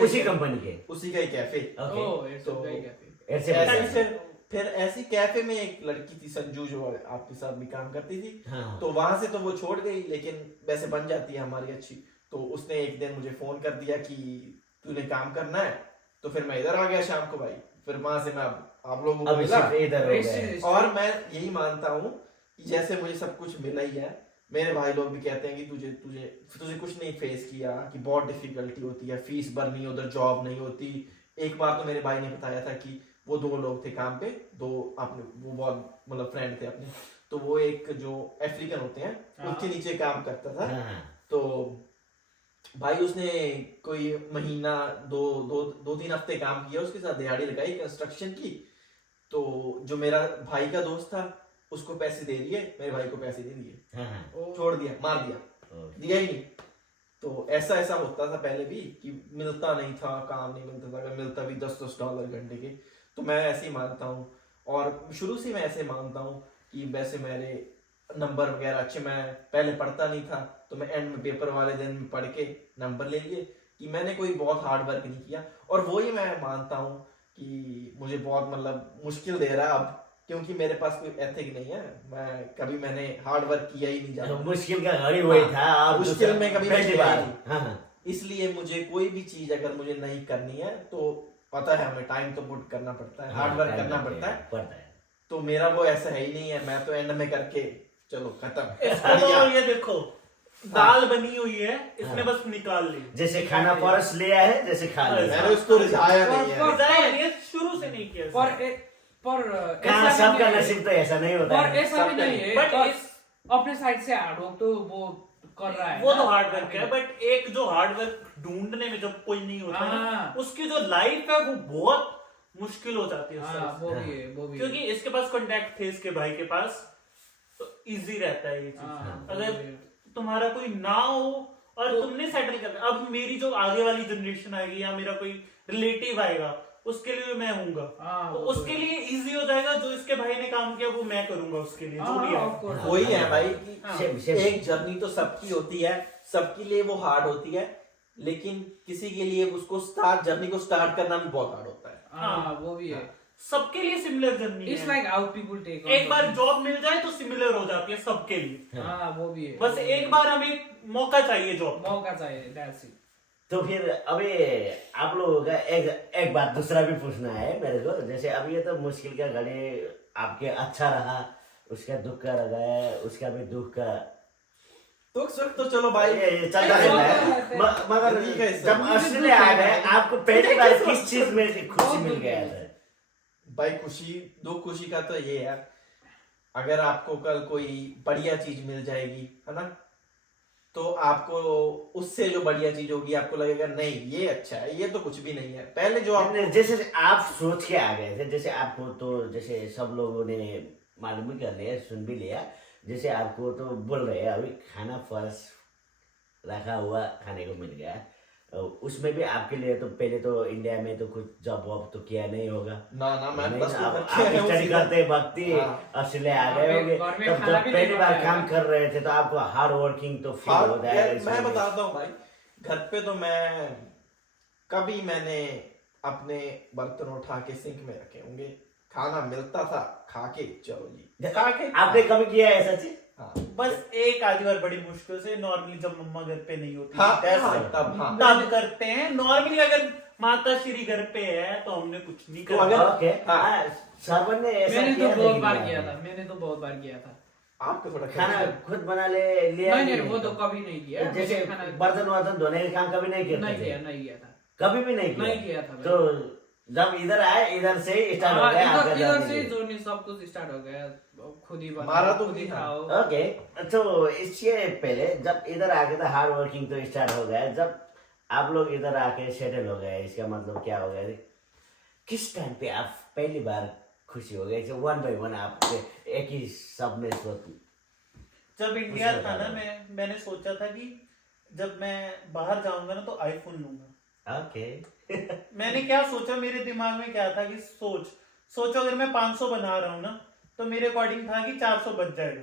उसी कंपनी के। उसी का ही कैफे। ओके। ओह, it's तो- a great cafe. ऐसे ऐसे ऐसे। फिर ऐसी कैफे में एक लड़की थी संजू, जो आपके साथ भी काम करती थी। हाँ। तो वहां से तो वो छोड़ गई, लेकिन वैसे बन जाती है हमारी अच्छी। तो उसने एक दिन मुझे फोन कर दिया कि तूने काम करना है, तो फिर मैं इधर आ गया शाम को भाई। फिर वहां से मैं आप लोगों को अभी मिला, सिर्फ इधर हो गए। और मैं यही मानता हूँ कि जैसे मुझे सब कुछ मिला ही है, मेरे भाई लोग भी कहते हैं कि तुझे कुछ नहीं फेस किया, कि बहुत डिफिकल्टी होती है, फीस भरनी, उधर जॉब नहीं होती। एक बार तो मेरे भाई ने बताया था कि वो 2 लोग थे काम पे, 2 अपने, वो बहुत मतलब फ्रेंड थे अपने। तो वो एक जो अफ्रीकन होते हैं उनके नीचे काम करता था। हाँ, हाँ। तो भाई उसने कोई महीना 2-3 हफ्ते काम किया, उसके साथ दिहाड़ी लगाई कंस्ट्रक्शन की। तो जो मेरा भाई का दोस्त था उसको पैसे दे दिए, मेरे भाई को पैसे नहीं दिए, हाँ, हाँ। छोड़ दिया, मार दिया, ओके। दिया ही नहीं। तो ऐसा होता था पहले भी कि मिलता नहीं था, काम नहीं मिलता था, अगर मिलता भी $10 घंटे के। तो मैं ऐसे ही मानता हूँ, और शुरू से मैं ऐसे मानता हूँ कि वैसे मेरे नंबर वगैरह अच्छे, मैं पहले पढ़ता नहीं था, तो मैं एंड में पेपर वाले दिन में पढ़ के नंबर ले लिए, कि मैंने कोई बहुत हार्ड वर्क नहीं किया। और वही मैं मानता हूँ कि मुझे बहुत मतलब मुश्किल दे रहा है अब, क्योंकि मेरे पास कोई एथिक नहीं है। मैंने हार्ड वर्क किया ही नहीं तो जाता। मुश्किल का घड़ी वही था। आप मुश्किल दूसरा- में कभी पहली मैं बार। गया नहीं। हाँ, हाँ। इसलिए मुझे कोई भी चीज अगर मुझे नहीं करनी है तो पता है हमें टाइम तो पुट करना पड़ता है, हार्ड वर्क करना पड़ता है। तो मेरा वो ऐसा है ही नहीं है, मैं तो एंड में करके चलो खत्म। इसका तो ये देखो दाल बनी हुई है, इसने बस निकाल ली। जैसे खाना परस लिया है, जैसे खा लिया। मैंने उसको रिझाया नहीं है। रिजाया नहीं है, शुरू से नहीं किया। पर कहाँ ऐसा भी सबका नहीं है। नसीब तो ऐसा नहीं होता पर है। ऐसा भी नहीं है, बट पर इस अपने साइड से हार्ड वर्क तो वो कर रहा है वो ना। तो हार्ड वर्क है, बट एक जो हार्ड वर्क ढूंढने में जब कोई नहीं होता ना, हाँ। उसकी जो लाइफ है वो बहुत मुश्किल हो जाती है उससे। हाँ, वो भी है, वो भी है। क्योंकि इसके पास कांटेक्ट थे इसके भाई के पास, तो इजी रहता है ये चीज। हाँ, अगर वो भी है। तुम्हारा कोई ना हो और तुमने सेटल करना, अब मेरी जो आगे वाली जनरेशन आएगी या मेरा कोई रिलेटिव आएगा, उसके लिए मैं हूँगा, हाँ, तो वो तो उसके लिए इजी हो जाएगा। जो इसके भाई ने काम किया वो मैं करूंगा उसके लिए, जो भी of course। है। वही है भाई कि हाँ। सेम। एक जर्नी तो सबकी होती है, सबके लिए वो हार्ड होती है, लेकिन किसी के लिए उसको जर्नी को स्टार्ट करना भी बहुत हार्ड होता है। हाँ, वो भी है। सबके लिए सिमिलर जर्नी इट्स है। लाइक हाउ पीपल टेक एक बार जॉब मिल जाए तो सिमिलर हो जाती है सबके लिए। हाँ, वो भी है। बस एक बार हमें मौका चाहिए जॉब। मौका चाहिए, that's it। तो फिर अभी आप लोगों का एक बात दूसरा भी पूछना है मेरे को। जैसे अभी ये तो मुश्किल का घड़ी आपके अच्छा रहा, उसका दुख का रहा, उसका भी दुख का तो सुख तो चलो भाई ये चलता रहता है। मगर जिंदगी का हिस्सा। जब ऑस्ट्रेलिया आ गए, आपको पहली बार किस चीज में से खुशी मिल गया था? भाई खुशी, दुख खुशी का तो ये है, अगर आपको कल कोई बढ़िया चीज मिल जाएगी है ना, तो आपको उससे जो बढ़िया चीज होगी आपको लगेगा नहीं ये अच्छा है, ये तो कुछ भी नहीं है। पहले जो आप जैसे आप सोच के आ गए थे, जैसे आपको तो जैसे सब लोगों ने मालूम भी कर लिया, सुन भी लिया, जैसे आपको तो बोल रहे हैं अभी खाना फर्श रखा हुआ खाने को मिल गया, उसमें भी आपके लिए तो पहले तो इंडिया में तो कुछ जॉब वॉब तो किया नहीं होगा ना मैं नहीं, बस आप करके आया हूँ स्टडी सीधा। करते वक्त ही हाँ। ऑस्ट्रेलिया आ गए होंगे। घर में तब खाना जब भी पहली नहीं बार बनाया काम कर रहे थे तो आपको हार्ड वर्किंग तो फील हाँ, होता है यार, इसमें मैं भी। बताता हूँ भाई, घर पे तो मैं कभी मैंने अपने बर्तन उठा के सिंक में रखे होंगे, खाना मिलता था खा के चलो जी खा के। आपने कभी किया है ऐसा चीज? हाँ बस एक आधी बार बड़ी मुश्किल से, नॉर्मली जब मम्मा घर पे नहीं होती हाँ, that's हाँ, it। तब हाँ तब करते हैं। नॉर्मली अगर माता श्री घर पे है तो हमने कुछ नहीं तो करा। अगर- ओके हाँ। सरवन ने ऐसा मैंने तो किया बहुत लेकिन बार नहीं किया किया। था, मैंने तो बहुत बार किया था। आपको थोड़ा खाना खुद बना ले लिया नहीं, वो तो कभी नहीं किया। जैसे मैंने खाना बर्तन वर्तन धोने का काम कभी नहीं नहीं करते किया, थे? नहीं किया था। कभी भी नहीं नहीं किया था तो जब इधर आए, इधर से स्टार्ट हो हाँ, गया आपका इधर जर्नी। से जर्नी सब कुछ स्टार्ट हो गया, खुद ही बनाओ, हमारा तो खुद ही भी था। खाओ। ओके, तो इससे पहले जब इधर आके तो हार्ड वर्किंग तो स्टार्ट हो गया, जब आप लोग इधर आके सेटल हो गए, इसका मतलब क्या हो गया? किस टाइम पे आप पहली बार खुशी हो गई? वन बाय वन आप एक ही सब में सोच जब इंडिया कुछ था ना, बता मैंने सोचा था कि जब मैं बाहर जाऊंगा ना तो आईफोन लूंगा। ओके मैंने क्या सोचा, मेरे दिमाग में क्या था कि सोचो अगर मैं 500 बना रहा हूँ ना, तो मेरे अकॉर्डिंग था कि 400 बच जाएगा।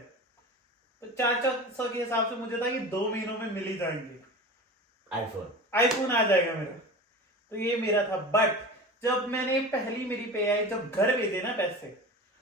तो 400 के हिसाब से मुझे था कि 2 महीनों में मिल ही जाएंगे, आईफोन आ जाएगा मेरा। तो ये मेरा था। बट जब मैंने पहली मेरी पे आई, जब घर भेजे ना पैसे,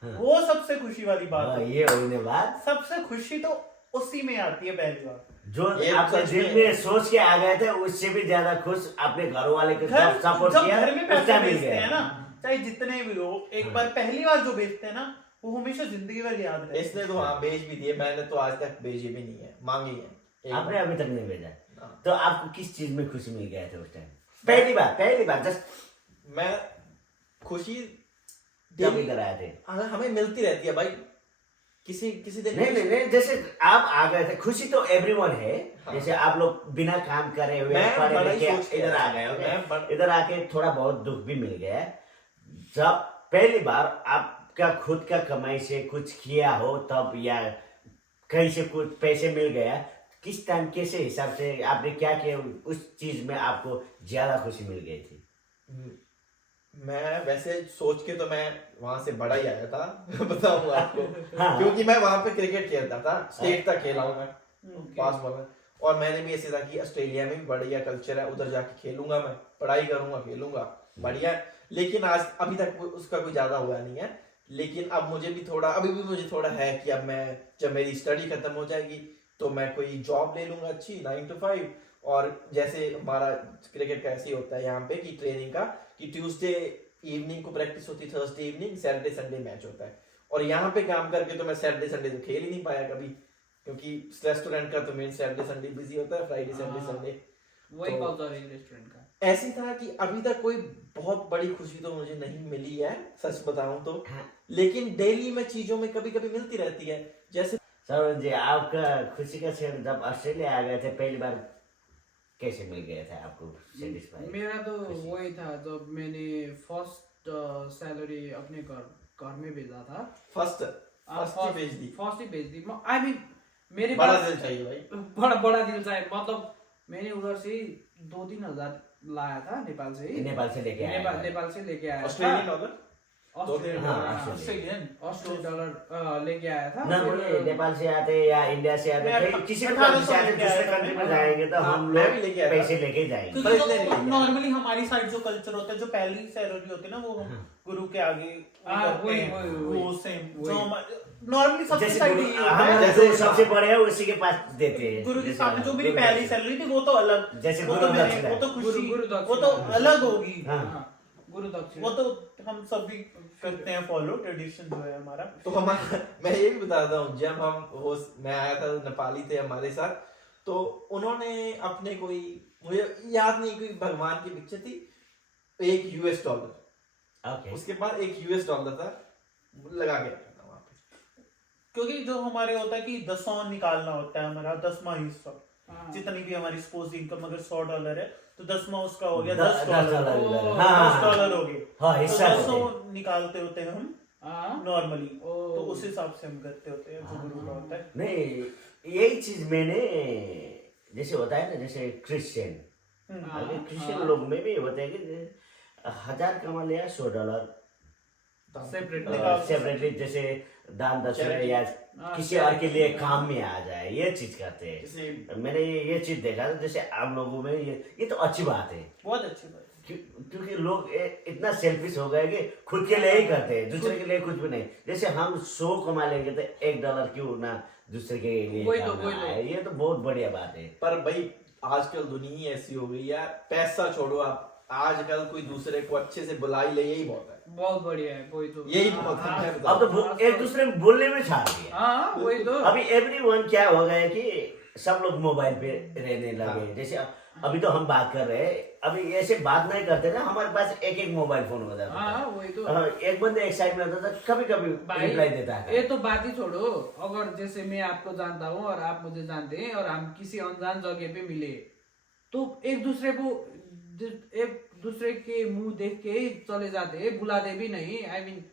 हाँ। वो सबसे खुशी वाली बात है। ये होने बाद सबसे खुशी तो उसी में आती है पहली बार। जो ये आपके सच दिल में- में सोच के आ गए थे, उससे भी ज्यादा खुश अपने घर वाले को घर सपोर्ट जब किया, घर में उस पैसे टाइम मिल भेजते गया। हैं ना, चाहे जितने भी हो, एक बार पहली बार जो भेजते हैं ना, वो हमेशा जिंदगी भर याद रहता है। इसने तो हाँ भेज भी दिए, मैंने तो आज तक भेजे भी नहीं है, मांगी है एक आपने बार। अभी तक नहीं भेजा। हाँ। तो आपको किस चीज में खुशी मिल गया था उस टाइम? पहली बार जस्ट मैं खुशी जब डेली इधर आए थे। हमें मिलती रहती है भाई, किसी दिन नहीं, जैसे आप आ गए थे, खुशी तो एवरीवन है। हाँ। जैसे आप लोग बिना काम करे हुए मैं पढ़े बड़ा ही लिखे सोच के इधर आ आया। गए मैं होंगे, बड़ा- इधर आके थोड़ा बहुत दुख भी मिल गया। जब पहली बार आपका खुद का कमाई से कुछ किया हो तब, या कहीं से कुछ पैसे मिल गया, किस टाइम कैसे हिसाब से आपने क्या किया, उस चीज में आपको ज्यादा खुशी मिल गई थी? मैं वैसे सोच के तो मैं वहां से बड़ा ही आया था बताऊंगा आपको। हाँ। क्योंकि मैं वहां पे क्रिकेट खेलता था, स्टेट तक खेला हूँ मैं Okay. पास बॉल में। और मैंने भी ऐसे था कि ऑस्ट्रेलिया में भी बढ़िया कल्चर है, उधर जाके खेलूंगा, मैं पढ़ाई करूंगा, खेलूंगा, बढ़िया है। लेकिन आज अभी तक उसका कोई ज्यादा हुआ नहीं है। लेकिन अब मुझे भी थोड़ा, अभी भी मुझे थोड़ा है कि अब मैं, जब मेरी स्टडी खत्म हो जाएगी तो मैं कोई जॉब ले लूंगा अच्छी 9 to 5, और जैसे हमारा क्रिकेट का ऐसे ही होता है यहाँ पे कि ट्रेनिंग का कि ट्यूसडे इवनिंग को प्रैक्टिस होती है, Thursday evening, Saturday Sunday match होता है। और यहाँ पे काम करके तो मैं सैटरडे संडे तो खेल ही नहीं पाया कभी, क्योंकि रेस्टोरेंट का तो मेन सैटरडे संडे बिजी होता है, फ्राइडे सैटरडे संडे वही तो- कल्चर है रेस्टोरेंट का। ऐसी था कि अभी तक कोई बहुत बड़ी खुशी तो मुझे नहीं मिली है, सच बताऊं तो। लेकिन डेली में चीजों में कभी कभी मिलती रहती है। जैसे सरोज जी, आपका खुशी का क्षण जब ऑस्ट्रेलिया आ गए थे पहली बार, कैसे मिल गया था आपको सेटिस्फाई? मेरा तो वही था जब मैंने फर्स्ट सैलरी अपने घर में भेजा था। फर्स्ट ही भेज दी। फर्स्ट ही भेज दी। आई मीन मेरे बड़ा पास दिल चाहिए भाई, बड़ा दिल चाहिए। मतलब मैंने उधर से 2-3 हजार लाया था नेपाल से ही। नेपाल से लेके आए थे। नेपाल से लेके आया था। ऑस्ट्रेलियन डॉलर ऑस्ट्रेलियन हाँ, डॉलर, ऑस्ट्रेलियन ऑस्ट्रेलियन डॉलर लेके आया था। ना बोले नेपाल से आते या इंडिया से आते, मैं कहीं किसी भी 1800 कंट्री से आते, लेके दूसरे आया था कंट्री में मैं। जाएंगे तो हाँ, हम मैं लोग भी लेके आया था। पैसे लेके जाएंगे। पर इतने नहीं क्योंकि लेके नॉर्मली हमारी साइड जो कल्चर होता है, जो पहली सैलरी होती है ना, वो हम गुरु के आगे करते वही, हैं, वही, वो सेम वही। जो नॉर्मली सबसे जैसे साइड गुरु- ही होता हम है। जैसे सबसे बड़े हैं उसी के पास देते हैं। गुरु के जैसे सामने जो मेरी गुरु पहली के- सैलरी थी वो तो अलग, जैसे वो गुरु तो मैंने- दक्षिणा। वो तो खुशी, गुरु दक्षिणा। वो तो अलग होगी। हाँ। हाँ, गुरु दक्षिणा। वो तो हम सभी करते हैं फॉलो, ट्रेडिशन जो है हमारा। तो हमारा मैं ये भी बताता हूँ, जब हम वो मैं आया था, नेपाली थे हमारे साथ, तो उन्होंने अपने कोई, मुझे याद नहीं, कोई भगवान की पिक्चर थी, एक यूएस डॉलर, ओके। उसके बाद एक यूएस डॉलर था, लगा के रखा था वहां पे। क्योंकि जो हमारे होता है कि 10वां निकालना होता है, हमारा 10वां हिस्सा, हाँ। जितनी भी हमारी सपोज इनकम अगर $100 है तो 10वां उसका हो गया $10 $10। हाँ, $10 हो गए, हाँ, तो हिस्सा होते 10 निकालते होते हैं हम हाँ। नॉर्मली, ओ। तो उस हिसाब से हम करते होते हैं जो गुरु का होता है। नहीं, यही चीज मैंने, जैसे होता है ना, जैसे क्रिश्चियन, हाँ, क्रिश्चियन हाँ। लोग में भी होता है कि 1000 कमा लिया, $100 सेपरेटली, जैसे दान दक्षिणा या किसी और के लिए काम में आ जाए, ये चीज करते हैं। जैसे मैंने ये चीज देखा था, जैसे आप लोगों में ये तो अच्छी बात है, बहुत अच्छी बात है। क्योंकि लोग इतना सेल्फिश हो गए कि खुद के लिए ही करते हैं, दूसरे के लिए कुछ भी नहीं। जैसे हम 100 कमा लेंगे तो $1 क्यों ना दूसरे के लिए वही तो, करना वही तो। है। ये तो बहुत बढ़िया बात है। पर भाई आजकल दुनिया ही ऐसी हो गई यार, पैसा छोड़ो आप, आजकल कोई दूसरे को अच्छे से बुला ही ले, यही बहुत है, बहुत बढ़िया है, वही तो। यही हाँ, बहुत है। हाँ, मैं अब बताऊं। तो एक दूसरे में बोलने में छाड़ दिया। हाँ, वही तो। अभी एवरीवन क्या हो गया कि सब लोग मोबाइल पे रहने लगे। जैसे अभी तो हम बात कर रहे हैं, अभी ऐसे बात नहीं करते ना, हमारे पास एक मोबाइल फोन होता था। हाँ, वही तो। एक बंदे एक साइड में होता था, कभी कभी भाई, रिप्लाई देता था। ये तो बात ही छोड़ो। अगर जैसे मैं आपको जानता हूँ और आप मुझे जानते हैं और हम किसी अनजान जगह पे मिले, तो एक दूसरे के मुंह देख के ही चले जाते हैं, बुलाते भी नहीं। आई मीन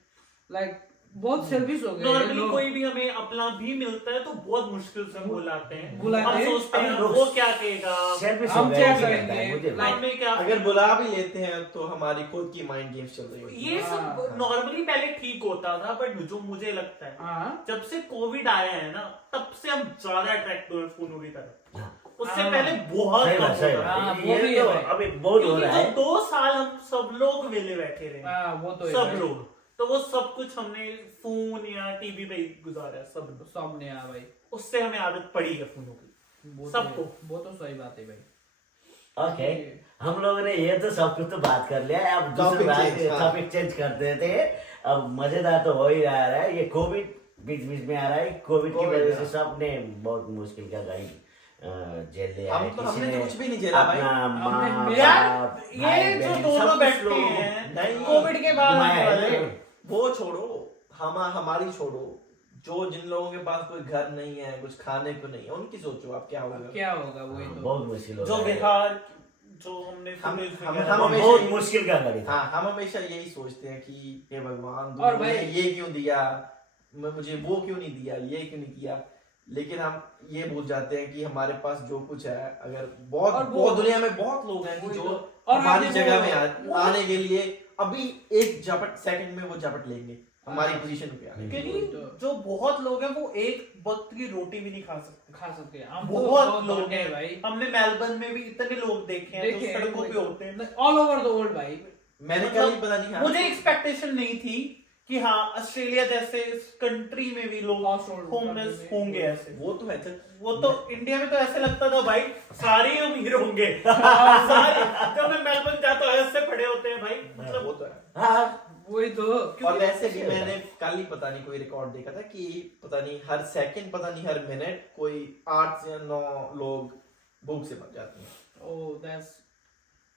लाइक बहुत सेल्फिश हो गए हैं नॉर्मली लोग। कोई भी हमें अपना भी मिलता है तो बहुत मुश्किल से हम बुलाते हैं, बुलाते हम हैं। सोचते हैं अभी लोग वो क्या कहेगा, सेल्फिश हम हो गए, क्या ऐसे करेंगे? लगता है मुझे। लाइक- हमने क्या, अगर बुला भी लेते हैं तो हमारी खुद की माइंड गेम्स चल रही होती है। ये सब नॉर्मली पहले ठीक होता था, बट जो मुझे लगता है हाँ, जब से कोविड आया है ना, तब से हम ज्यादा अट्रैक्ट हुए फोनों की तरफ। हाँ। उससे हाँ। पहले बहुत सही कम बात, सही होता था। हाँ, बात। वो भी ये है तो भाई। अभी बहुत हो क्योंकि रहा है। जो 2 साल हम सब लोग वेले बैठे रहे, हाँ, वो तो है सब भाई। लोग, तो वो सब कुछ हमने फोन या टीवी पे ही गुजारा है सब लोग। सामने आ भाई, उससे हमें आदत पड़ी है फोनों की वो तो सबको। है, वो तो सही बात है भाई। ओके, हम लोगों ने ये तो सब कुछ तो बात कर लिया है। अब दूसरी Topic बात change, हाँ। टॉपिक चेंज करते थे। अब मजेदार तो हो ही रहा है, ये कोविड बीच बीच में आ रहा है। कोविड की COVID, वजह से हाँ। सबने बहुत मुश्किल का गाड़ी झेल लिया हम है। तो किसी हमने ने तो कुछ भी नहीं झेला भाई। अपना माँ हमने- यार, बाप, ये भाई, जो बहन, दोनों सब कुछ बैठे लोगों को हैं नहीं, कोविड के बाद घुमाया आने है वाले, ना। वो छोड़ो, हमारी छोड़ो, जो जिन लोगों के पास कोई घर नहीं है, कुछ खाने को नहीं है, उनकी सोचो आप क्या होगा। क्या होगा, वही तो। बहुत मुश्किल हो जो रहा है। बिहार, जो हमने हम- footage हम- वगैरह- हम हमेशा बहुत ये- मुश्किल का गाड़ी था। हाँ, हम हमेशा यही सोचते हैं कि हे भगवान, और तुमने भाई- ये क्यों दिया, मुझे वो क्यों नहीं दिया, ये क्यों नहीं किया। लेकिन हम ये भूल जाते हैं कि हमारे पास जो कुछ है, अगर बहुत और वो- बहुत दुनिया में बहुत लोग हैं कि वही जो तो। और हमारी आगे जगह वो- में आने के लिए अभी एक झपट सेकंड में वो झपट लेंगे हमारी हाँ। पोजीशन पे आने के लिए। क्योंकि तो- जो बहुत लोग हैं वो एक वक्त की रोटी भी नहीं खा सकते। खा सकते हैं हम तो बहुत लोग हैं हैं भाई, हमने मेलबर्न में भी इतने लोग देखे हैं जो देखे हैं, सड़कों वही पे तो। होते हैं। ऑल ओवर द वर्ल्ड भाई। मैंने मतलब कभी पता नहीं, हाँ, मुझे एक्सपेक्टेशन नहीं थी कि हाँ ऑस्ट्रेलिया जैसे इस कंट्री में भी लोग Household होमलेस country में। होंगे ऐसे। वो तो है सर। वो तो इंडिया में तो ऐसे लगता था भाई सारे ही अमीर होंगे सारे, जब मैं मेलबर्न जाता हूँ ऐसे पड़े होते हैं भाई, वो मतलब तो है। हाँ वही तो। और वैसे भी मैंने कल ही पता नहीं कोई रिकॉर्ड देखा था कि पता नहीं हर सेकंड पता नहीं हर मिनट कोई 8 से 9 लोग भूख से मर जाते हैं। ओह दैट्स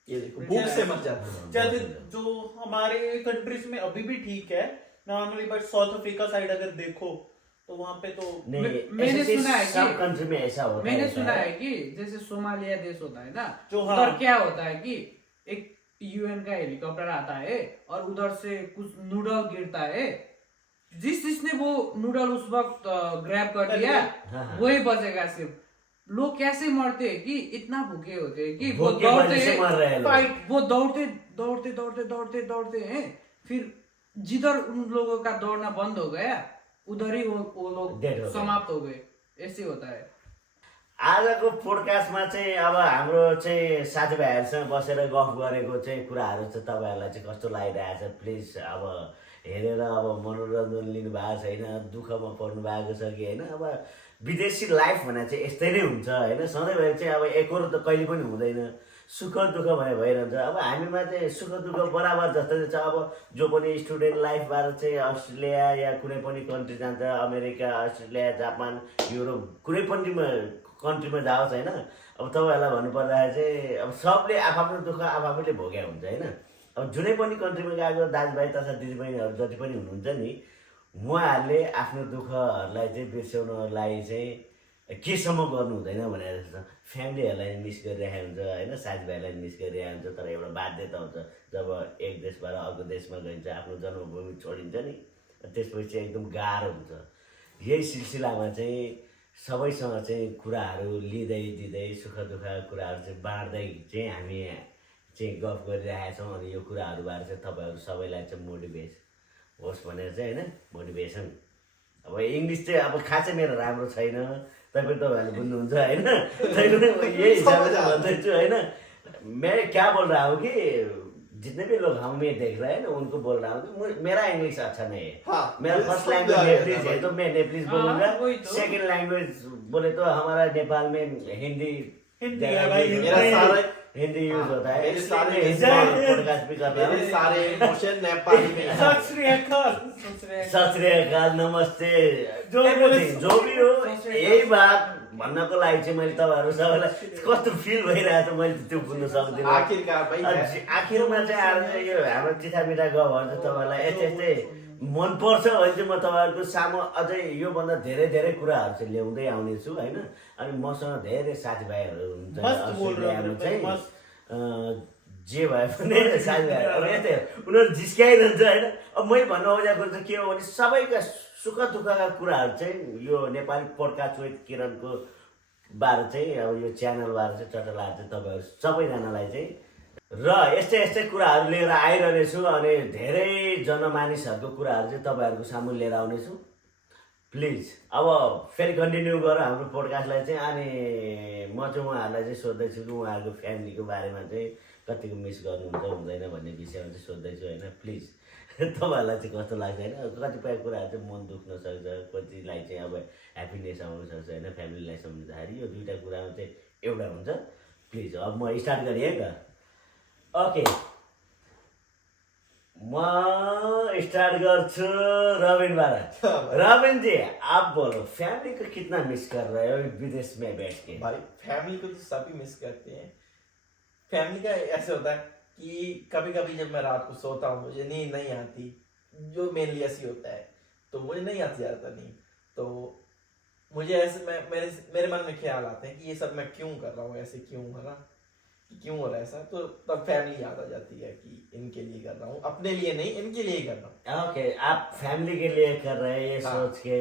ये देखो भूख से मर जाते हैं। जैसे जो हमारे कंट्रीज में अभी भी ठीक है normally, but south Africa side अगर देखो तो वहां पे तो नहीं, मैंने ऐसे सुना है सब कि- कंट्री में ऐसा होता मैंने रहता सुना है कि जैसे सोमालिया देश होता है ना, जो हाँ। उधर क्या होता है कि एक यूएन का हेलीकॉप्टर आता है और उधर से कुछ नूडल गिरता है, जिसने वो नूडल उस वक्त ग्रैब कर लिया हाँ, हाँ। वही बचेगा सिर्फ। लोग कैसे मरते हैं कि इतना भूखे होते हैं कि वो भूख के दौड़ते वजह से हैं, मर रहे हैं लोग। फाइट वो दौड़ते दौड़ते दौड़ते दौड़ते दौड़ते हैं, फिर जिधर उन लोगों का दौड़ना बंद हो गया उधर ही वो लोग Dead हो गए। समाप्त हो गए। ऐसे होता है। आजको पोडकास्टमा चाहिँ अब हाम्रो चाहिँ साथीभाइहरूसँग बसेर गफ गरेको चाहिँ कुराहरू चाहिँ तपाईँहरूलाई चाहिँ कस्तो लागिरहेछ प्लिज अब हेरेर अब मनोरञ्जन लिनु भएको छैन, दुःखमा पर्नु भएको छ कि होइन। अब विदेशी लाइफ भने चाहिँ यस्तै नै हुन्छ होइन, सधैँभरि चाहिँ अब एकहोरो त कहिले पनि हुँदैन, सुख दुःख भने भइरहन्छ। अब हामीमा चाहिँ सुख दुःख बराबर जस्तै छ। अब जो पनि स्टुडेन्ट लाइफबाट चाहिँ अस्ट्रेलिया या कुनै पनि कन्ट्री जान्छ, अमेरिका, अस्ट्रेलिया, जापान, युरोप कुनै पनि कन्ट्रीमा जाओस् होइन, अब तपाईँहरूलाई भन्नुपर्दाखेरि चाहिँ अब सबले आफ्नो दुःख आफैले भोग्या हुन्छ होइन। अब जुनै पनि कन्ट्रीमा गएको दाजुभाइ तथा दिदीबहिनीहरू जति पनि हुनुहुन्छ नि, उहाँहरूले आफ्नो दुःखहरूलाई चाहिँ बिर्साउनको लागि चाहिँ केसम्म गर्नु हुँदैन भनेर जस्तो फ्यामिलीहरूलाई मिस गरिरहेको हुन्छ होइन, साथीभाइलाई मिस गरिरहेको हुन्छ। तर एउटा बाध्यता हुन्छ जब एक देशबाट अर्को देशमा गइन्छ, आफ्नो जन्मभूमि छोडिन्छ नि, त्यसपछि चाहिँ एकदम गाह्रो हुन्छ। यही सिलसिलामा चाहिँ सबैसँग चाहिँ कुराहरू लिँदै दिँदै सुख दुःखका कुराहरू चाहिँ बाँड्दै चाहिँ हामी चाहिँ गफ गरिरहेका छौँ। अनि यो कुराहरूबाट चाहिँ तपाईँहरू सबैलाई चाहिँ मोटिभेट होस् भनेर चाहिँ होइन, मोटिभेसन। अब इङ्ग्लिस चाहिँ अब खासै मेरो राम्रो छैन, तपाईँहरूले बुझ्नुहुन्छ होइन, यही हिसाबले चाहिँ भन्दैछु होइन। मैं क्या बोल रहा हूँ कि जितने भी लोग हमें देख रहे हैं ना उनको बोल रहा हूँ कि मेरा इंग्लिश अच्छा नहीं है। हाँ, मेरा ये फर्स्ट समझ लैंग्वेज आया नेपलीज था है तो मैं नेपलीज हाँ, बोलूंगा। वही तो। सेकंड लैंग्वेज बोले तो हमारा नेपाल में हिंदी हिंदी है भाई, मेरा सारा हिंदी यूज हाँ, होता है। मेरे इसलिए सारे मैं हिंदी जय- पॉडकास्ट भी कर रहा मेरे हूँ। सारे इमोशन नेपाली में हैं। सत श्री अकाल। सत श्री अकाल, नमस्ते, जो everything, जो भी हो, सत श्री अकाल। यही बात भन्नको लागि चाहिँ मैले तपाईँहरू सबैलाई कस्तो फिल भइरहेको छ मैले त्यो बुझ्न सक्दिनँ। आखिरकार भाइ आखिरमा चाहिँ आज चाहिँ यो हाम्रो चिठा मिठा गफहरू चाहिँ तपाईँहरूलाई यस्तै यस्तै मनपर्छ भने चाहिँ म तपाईँहरूको सामु अझै योभन्दा धेरै धेरै कुराहरू चाहिँ ल्याउँदै आउनेछु होइन। अनि मसँग धेरै साथीभाइहरू हुन्छ मस्त बोल रहे हो अस्ट्रेलियामा भाइ, चाहिँ मस्त। जे भए पनि साथीभाइहरू अब यस्तै हो, उनीहरू जिस्काइरहन्छ होइन। अब मैले भन्नु खोजेको चाहिँ के हो भने सबैका सुख दुःखका कुराहरू चाहिँ यो नेपाली पोडकास्ट विथ किरणको बारे चाहिँ अब यो च्यानलबाट चाहिँ चटलाएर चाहिँ तपाईँहरू सबैजनालाई चाहिँ र यस्तै यस्तै कुराहरू लिएर आइरहनेछु। अनि धेरै जनमानिसहरूको कुराहरू चाहिँ तपाईँहरूको सामु लिएर आउनेछु। प्लिज अब फेरि कन्टिन्यू गरौँ हाम्रो पोडकास्टलाई चाहिँ। अनि म चाहिँ उहाँहरूलाई चाहिँ सोध्दैछु कि उहाँहरूको फ्यामिलीको बारेमा चाहिँ कतिको मिस गर्नुहुन्छ हुँदैन भन्ने विषयमा चाहिँ सोध्दैछु होइन। प्लिज तपाईँहरूलाई चाहिँ कस्तो लाग्छ होइन, कतिपय कुराहरू चाहिँ मन दुख्न सक्छ, कतिलाई चाहिँ अब ह्याप्पिनेस आउन सक्छ होइन। फ्यामिलीलाई सम्झँदाखेरि यो दुइटा कुरामा चाहिँ एउटा हुन्छ। प्लिज अब म स्टार्ट गरेँ है त। ओके, म स्टार्ट गर्छु रबिनबाट। रबिन जी आप बोलो, फैमिली को कितना मिस कर रहे हो विदेश में बैठ के? भाई फैमिली को तो सभी मिस करते हैं। फैमिली का ऐसे होता है कि कभी कभी जब मैं रात को सोता हूँ मुझे नींद नहीं आती, जो मेनली ऐसी होता है, तो मुझे नहीं आती ज़्यादातर नींद। तो मुझे ऐसे मेरे मन में ख्याल आते हैं कि ये सब मैं क्यों कर रहा हूँ, ऐसे क्यों हो रहा, क्यों हो रहा है ऐसा। तो तब फैमिली याद आ जाती है कि इनके लिए कर रहा हूँ, अपने लिए नहीं इनके लिए ही कर रहा हूँ। ओके, आप फैमिली के लिए कर रहे हैं ये हाँ, सोच के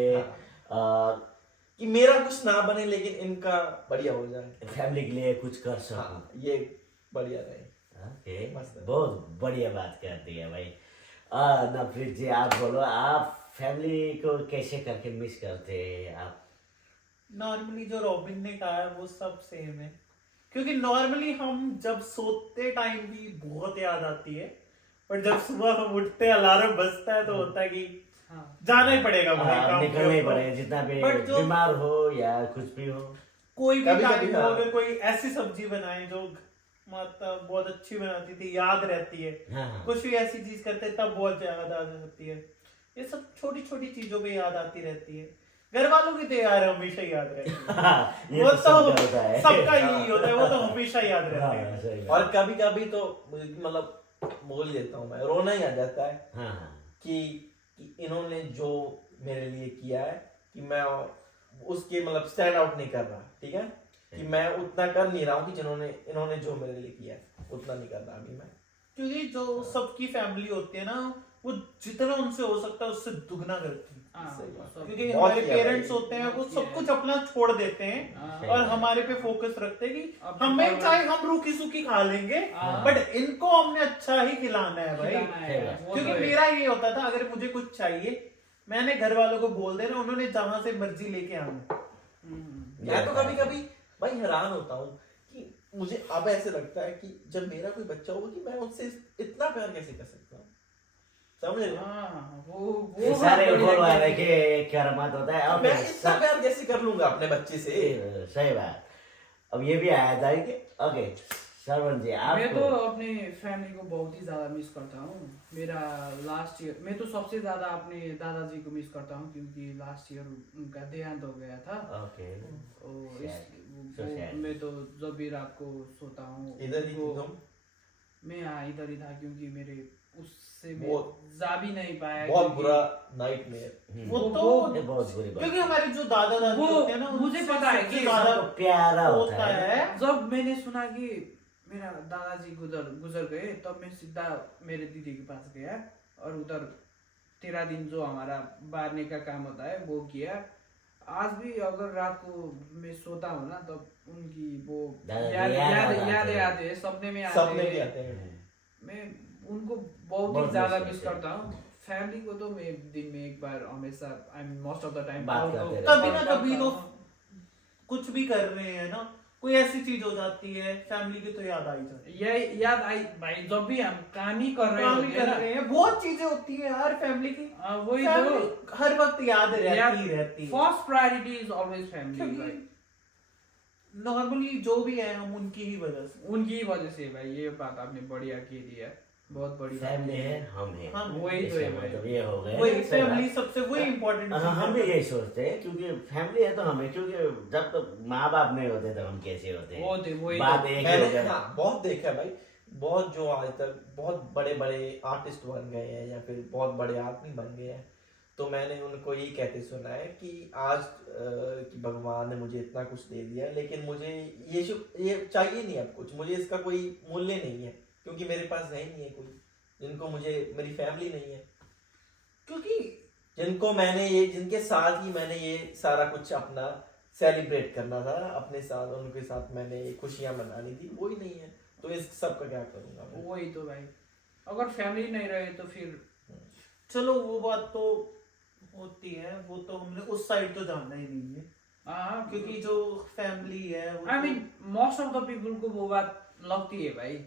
कि मेरा कुछ ना बने लेकिन इनका बढ़िया हो जाए, फैमिली के लिए कुछ कर सकूं। हाँ, ये बढ़िया रहे। ओके, मस्त है। बहुत बढ़िया बात करती है भाई। नवप्रीत जी आप बोलो, आप फैमिली को कैसे करके मिस करते हैं आप? नॉर्मली जो रॉबिन ने कहा है वो सब सेम है, क्योंकि नॉर्मली हम जब सोते टाइम भी बहुत याद आती है, पर जब सुबह हम उठते अलार्म बजता है तो होता है कि हाँ जाना ही पड़ेगा भाई हाँ, काम निकलना ही पे। पड़ेगा, जितना भी But जो बीमार हो या कुछ भी हो। कोई भी कभी-कभी टाइम हो, हाँ। अगर कोई ऐसी सब्जी बनाए जो माता बहुत अच्छी बनाती थी, याद रहती है, हाँ हाँ कुछ भी ऐसी चीज करते हैं तब बहुत याद आ जाती है। ये सब छोटी छोटी चीजों पे याद आती रहती है। घर वालों की तो यार हमेशा याद रहती है। हाँ, ये वो तो सबका तो होता है। सबका यही होता है, वो तो हमेशा याद रहता हाँ, है। सही बात। और कभी कभी तो मतलब बोल देता हूँ मैं, रोना ही आ जाता है हाँ हाँ कि इन्होंने जो मेरे लिए किया है कि मैं उसके मतलब स्टैंड आउट नहीं कर रहा, ठीक है, कि मैं उतना कर नहीं रहा हूँ कि जिन्होंने इन्होंने जो मेरे लिए किया है उतना नहीं कर रहा अभी मैं। क्योंकि जो सबकी फैमिली होती है ना, वो जितना उनसे हो सकता है उससे दुगना करती है। हाँ, सही बात। सब- क्योंकि बहुत हमारे किया पेरेंट्स भाई। होते हैं, वो बहुत सब किया कुछ अपना छोड़ देते हैं हाँ। और हमारे पे फोकस रखते हैं कि अब हमें तो- चाहे हम रूखी सूखी खा लेंगे, हाँ। बट इनको हमने अच्छा ही खिलाना है भाई। खिलाना है, वो क्योंकि तो है। मेरा ये होता था, अगर मुझे कुछ चाहिए मैंने घर वालों को बोल देना, उन्होंने जहां से मर्जी लेके आना। मैं तो कभी कभी भाई हैरान होता हूँ कि मुझे अब ऐसे लगता है कि जब मेरा कोई बच्चा होगा कि मैं उससे इतना प्यार कैसे कर सकता हूँ, समझ रहे हो? हाँ, ये वो सारे बढ़िया बोल किया रहे है। कि एक करामात होता है। मैं ओके, इतना प्यार कैसे कर लूंगा अपने बच्चे से? सही बात। अब ये भी आया जाएंगे। ओके श्रवण जी, मैं तो आपको अपने फैमिली को बहुत ही ज्यादा मिस करता हूँ। मेरा लास्ट ईयर, मैं तो सबसे ज्यादा अपने दादाजी को मिस करता हूँ, क्योंकि लास्ट ईयर उनका देहांत हो गया था। ओके और So sad. मैं तो जब भी रात को सोता हूँ इधर ही थी उनको- तुम? मैं हाँ इधर ही था, क्योंकि मेरे उससे मैं बहुत- जा भी नहीं पाया। बहुत क्योंकि बुरा नाइटमेयर। वो वो- तो ये बहुत बुरी बात। क्योंकि हमारे जो दादा दादी वो- होते हैं ना, मुझे उनसे पता है सबसे कि ज्यादा सबको प्यारा होता है। जब मैंने सुना कि मेरा दादाजी गुजर गए, तब मैं सीधा मेरे दीदी के पास गया और उधर 13 दिन जो हमारा बारने का काम होता है वो किया। आज भी अगर रात को मैं सोता हूँ ना, तब उनकी वो दादाजी याद याद याद आते याद हैं। आते हैं, सपने में आते सपने भी हैं। आते हैं। मैं उनको बहुत बहुत ही ज्यादा miss मिस करते हैं। करता हूँ। फैमिली को तो मैं दिन में एक बार हमेशा, I mean most of the time बात करते रहते कभी ना कभी तो कुछ भी कर रहे हैं ना, कोई ऐसी चीज हो जाती है फैमिली की तो याद आई जाती है। ये याद आई भाई, जब भी हम काम ही कर रहे काम ही होते हैं कर ना, रहे हैं, बहुत चीजें होती है यार फैमिली की। वही फैमिली तो हर वक्त याद रहती है। First priority is always family क्योंकि भाई। नॉर्मली जो भी है हम उनकी ही वजह से। उनकी वजह से भाई, ये बात आपने बढ़िया की दी है, बहुत बड़ी बात फैमिली की है, हम हैं। हम वही तो इसका है भाई। मतलब ये हो गया। वही सही बात। फैमिली सबसे वही इम्पोर्टेंट हाँ, हम भी यही सोचते हैं, क्योंकि फैमिली है तो हमें, क्योंकि जब तक माँ बाप नहीं होते तो हम कैसे होते वो थे, हैं। वही बात तो। एक ही हो मैंने गया। हाँ बहुत देखा है भाई, बहुत जो आज तक बहुत बड़े बड़े आर्टिस्ट बन गए हैं या फिर बहुत बड़े आदमी बन गए हैं, तो मैंने उनको यही कहते सुना है कि आज कि भगवान ने मुझे इतना कुछ दे दिया, लेकिन मुझे ये चाहिए नहीं अब कुछ, मुझे इसका कोई मूल्य नहीं है, क्योंकि मेरे पास है ही नहीं है कोई जिनको मुझे, मेरी फैमिली नहीं है, क्योंकि जिनको मैंने ये, जिनके साथ ही मैंने ये सारा कुछ अपना सेलिब्रेट करना था, अपने साथ उनके साथ मैंने ये खुशियां मनानी थी, वही नहीं है, तो इस सब का क्या करूंगा मैं? वही तो भाई, अगर फैमिली नहीं रहे तो फिर चलो वो बात तो होती है, वो तो हमने उस साइड तो जानना ही नहीं है, हाँ, क्योंकि जो फैमिली है वो I mean most of the people को वो बात लगती है भाई।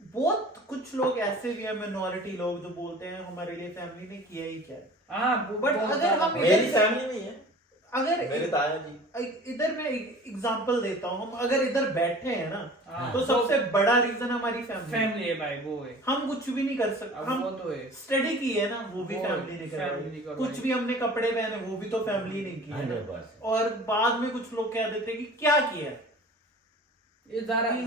बहुत कुछ लोग ऐसे भी है, मिनोरिटी लोग जो बोलते हैं हमारे लिए फैमिली ने किया ही क्या है। हाँ, But बहुत अगर ज्यादा- हम मेरी फैमिली नहीं है, अगर मेरे ताया जी। इधर मैं एग्जांपल देता हूँ, हम अगर इधर बैठे हैं ना, हाँ, तो सबसे बड़ा रीजन हमारी फैमिली। फैमिली है भाई, वो है। हम कुछ भी नहीं कर सकते, अब हम वो तो है। स्टडी की है ना, वो भी वो फैमिली ने family ने करवाई। करवाई। कुछ भी हमने कपड़े पहने वो भी तो फैमिली ने किया है ना। 100%। और बाद में कुछ लोग कह देते हैं कि क्या किया, ये जरा कि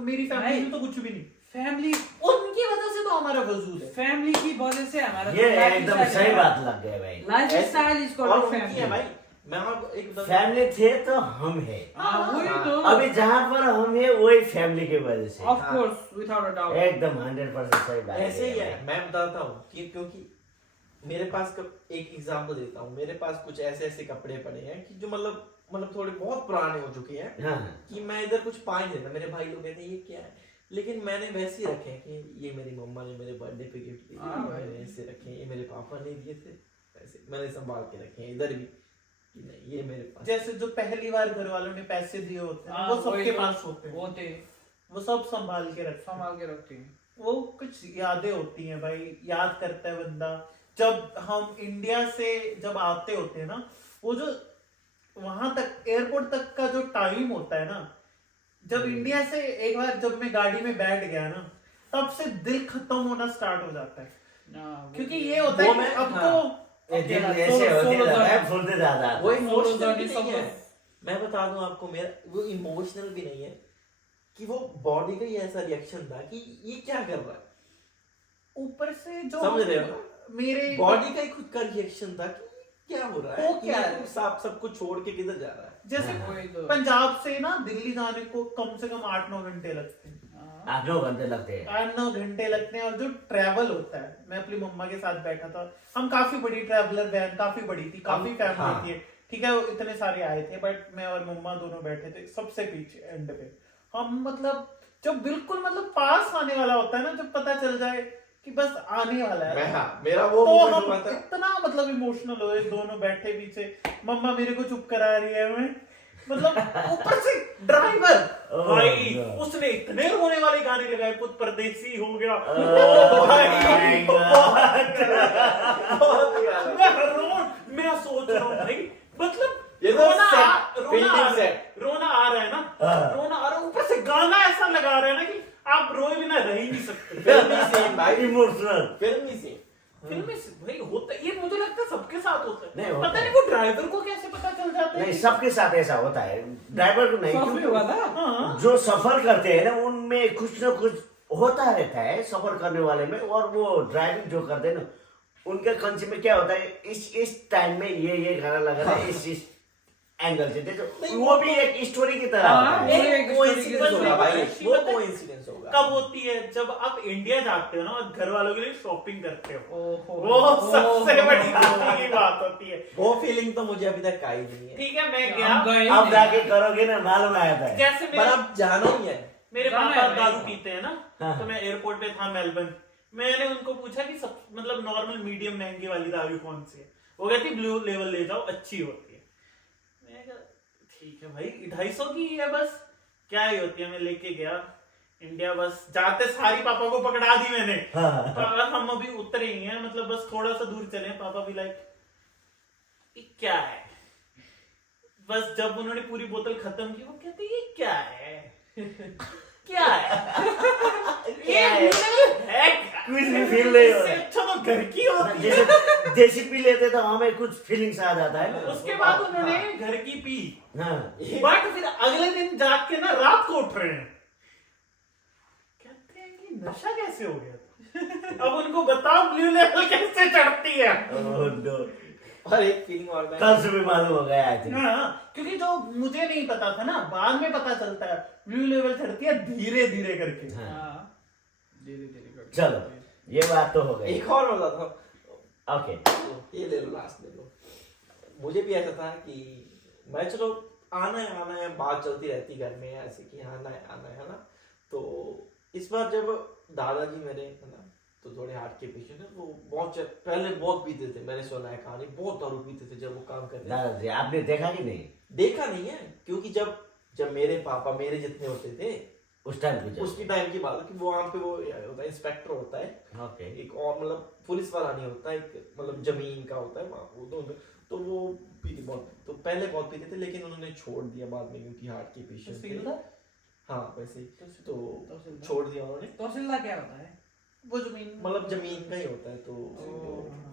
मेरी फैमिली में तो कुछ भी नहीं, फैमिली उनकी वजह से तो हमारा वजूद है। फैमिली की वजह से हमारा ये एकदम सही बात लग गया भाई। लाइफ स्टाइल इज और कॉल्ड उनकी है फैमिली भाई, मैं आपको एक बता- फैमिली थे तो हम हैं। वही तो, अभी जहाँ पर हम हैं वही फैमिली की वजह से। Of course without a doubt. एकदम 100% सही बात ऐसे ही है। मैं बताता हूँ कि क्योंकि मेरे पास एक एग्जांपल देता हूँ, मेरे पास कुछ ऐसे ऐसे कपड़े पड़े हैं कि जो मतलब थोड़े बहुत पुराने हो चुके हैं, हाँ कि मैं इधर कुछ पा नहीं देता, मेरे भाई लोग कहते हैं ये क्या है, लेकिन मैंने वैसे ही रखे हैं कि ये मेरी मम्मा ने मेरे बर्थडे पे गिफ्ट दिए, हाँ भाई। मैंने ऐसे रखे हैं, ये मेरे पापा ने दिए थे, ऐसे मैंने संभाल के रखे हैं इधर भी, कि नहीं ये मेरे पास। जैसे जो पहली बार घर वालों ने पैसे दिए होते हैं हाँ, वो वही सबके तो, पास होते हैं, होते वो सब संभाल के रखते हैं। संभाल के रखते हैं। वो कुछ यादें होती हैं भाई, याद करता है बंदा। जब हम इंडिया से जब आते होते हैं ना, वो जो वहां तक एयरपोर्ट तक का जो टाइम होता है ना, जब इंडिया से एक बार जब मैं गाड़ी में बैठ गया ना, तब से दिल खत्म होना स्टार्ट हो जाता है। क्योंकि ये होता है कि अब तो ऐसे होते जाता है, फुलते जाता है। वो इमोशनल सोलो भी जर्नी नहीं है। मैं बता दूं आपको, मेरा वो इमोशनल भी नहीं है कि वो बॉडी का ही ऐसा रिएक्शन था कि ये क्या कर रहा है। ऊपर से जो समझ रहे हो? मेरे बॉडी का ही खुद का रिएक्शन था कि क्या हो रहा है, वो क्या है? सब कुछ छोड़ के किधर जा रहा है। जैसे वही तो। पंजाब से ना दिल्ली जाने को कम से कम 8-9 घंटे लगते हैं। 8-9 घंटे लगते हैं। 8-9 घंटे लगते हैं। और जो ट्रैवल होता है, मैं अपनी मम्मा के साथ बैठा था, हम काफी बड़ी ट्रैवलर वैन काफी बड़ी थी, काफी फैमिली हाँ। थी, ठीक है, वो इतने सारे आए थे, बट मैं और मम्मा दोनों बैठे थे सबसे पीछे एंड पे। हम मतलब जब बिल्कुल मतलब पास आने वाला होता है ना, जब पता चल जाए कि बस आने वाला है, मेरा वो तो moment हम हुआ था। इतना मतलब इमोशनल हुए, दोनों बैठे पीछे, मम्मा मेरे को चुप करा रही है, मैं मतलब ऊपर से ड्राइवर भाई उसने इतने रोने वाले गाने लगाए, कुछ परदेसी हो गया मैं सोच रहा हूँ भाई, मतलब ये तो रोना आ रहा है ना, रोना आ रहा है, ऊपर से गाना ऐसा लगा रहा है ना कि आप रोए बिना रह ही नहीं सकते। फिल्मी सीन भाई, इमोशनल फिल्मी सीन। फिल्म भाई होता है ये, मुझे लगता है सबके साथ होता है। नहीं, होता पता है। नहीं वो ड्राइवर को कैसे पता चल जाता है नहीं, सबके साथ ऐसा होता है, ड्राइवर को नहीं। सब में हुआ था। हाँ। जो सफर करते हैं ना, उनमें कुछ ना कुछ होता रहता है सफर करने वाले में। और वो ड्राइविंग जो करते हैं ना, उनके कंसी में क्या होता है, इस टाइम में ये गाना लगा है, इस एंगल से देखो, वो भी एक स्टोरी की तरह होता है। एक कोइंसिडेंस होगा भाई, अच्छी वो बात है। कोइंसिडेंस होगा। कब होती है जब आप इंडिया जाते हो ना और घर वालों के लिए शॉपिंग करते हो, ओहो। वो सबसे बड़ी खुशी की बात होती है। वो फीलिंग तो मुझे अभी तक आई नहीं है, ठीक है, मैं हम गया, गए अब नहीं। जाके करोगे ना, मालूम आता है। जैसे पर मेरे अब जाना ही है। मेरे जाना पापा है दारू भाई। पीते हैं ना, हाँ। तो मैं एयरपोर्ट पे था मेलबर्न, मैंने उनको पूछा कि सब मतलब नॉर्मल मीडियम महंगी वाली दारू कौन सी है, वो कहती ब्लू लेवल ले जाओ, अच्छी होती है। मैं कहा ठीक है भाई, 250 की है बस, क्या ही होती है। मैं लेके गया इंडिया, बस जाते सारी पापा को पकड़ा दी मैंने। हाँ। हम अभी उतरे ही हैं, मतलब बस थोड़ा सा दूर चले, पापा भी लाइक ये क्या है। बस जब उन्होंने पूरी बोतल खत्म की, वो कहते ये क्या है क्या है क्या है? है क्या? कुछ भी feel नहीं हो रहा है। इससे अच्छा तो घर की होती है। जैसे देसी पी लेते तो हमें कुछ फीलिंग्स आ जाता है ना। उसके बाद उन्होंने घर की पी, हाँ। बट फिर अगले दिन जाग के ना रात को उठ रहे हैं, कहते हैं कि नशा कैसे हो गया। अब उनको बताओ ब्लू लेवल कैसे चढ़ती है। Oh, no. और एक फीलिंग और मैं, कल सुबह मालूम हो गया आई थिंक। हाँ, क्योंकि जो मुझे नहीं पता था ना, बाद में पता चलता है ब्लू लेवल चढ़ती है धीरे धीरे करके। हाँ। धीरे धीरे करके। चलो, ये बात तो हो गई। एक और बताता हूँ। ओके, ये ले लो, लास्ट ले लो। मुझे भी ऐसा था कि मैं चलो आना है, बात चलती रहती घर में ऐसे कि आना है ना। तो इस बार जब दादाजी मेरे है ना, तो थोड़े हार्ट के पेशेंट है, वो पहले बहुत पीते थे, मैंने सुना है कहानी, बहुत दारू पीते थे जब वो काम करते थे। दादाजी आपने देखा कि नहीं देखा नहीं है, क्योंकि जब मेरे पापा मेरे जितने होते थे, उस टाइम की? उसकी टाइम की बात है कि वो वहाँ पे वो होता है, इंस्पेक्टर होता है, ओके। एक और मतलब पुलिस वाला नहीं होता, एक मतलब जमीन का होता है वहाँ, तो वो पीते बहुत, तो पहले बहुत पीते थे, लेकिन उन्होंने छोड़ दिया बाद में क्योंकि हार्ट के पेशेंट थे। हाँ वैसे ही, तो छोड़ दिया उन्होंने। तहसीलदार क्या होता है? वो जमीन मतलब जमीन का ही होता है, तो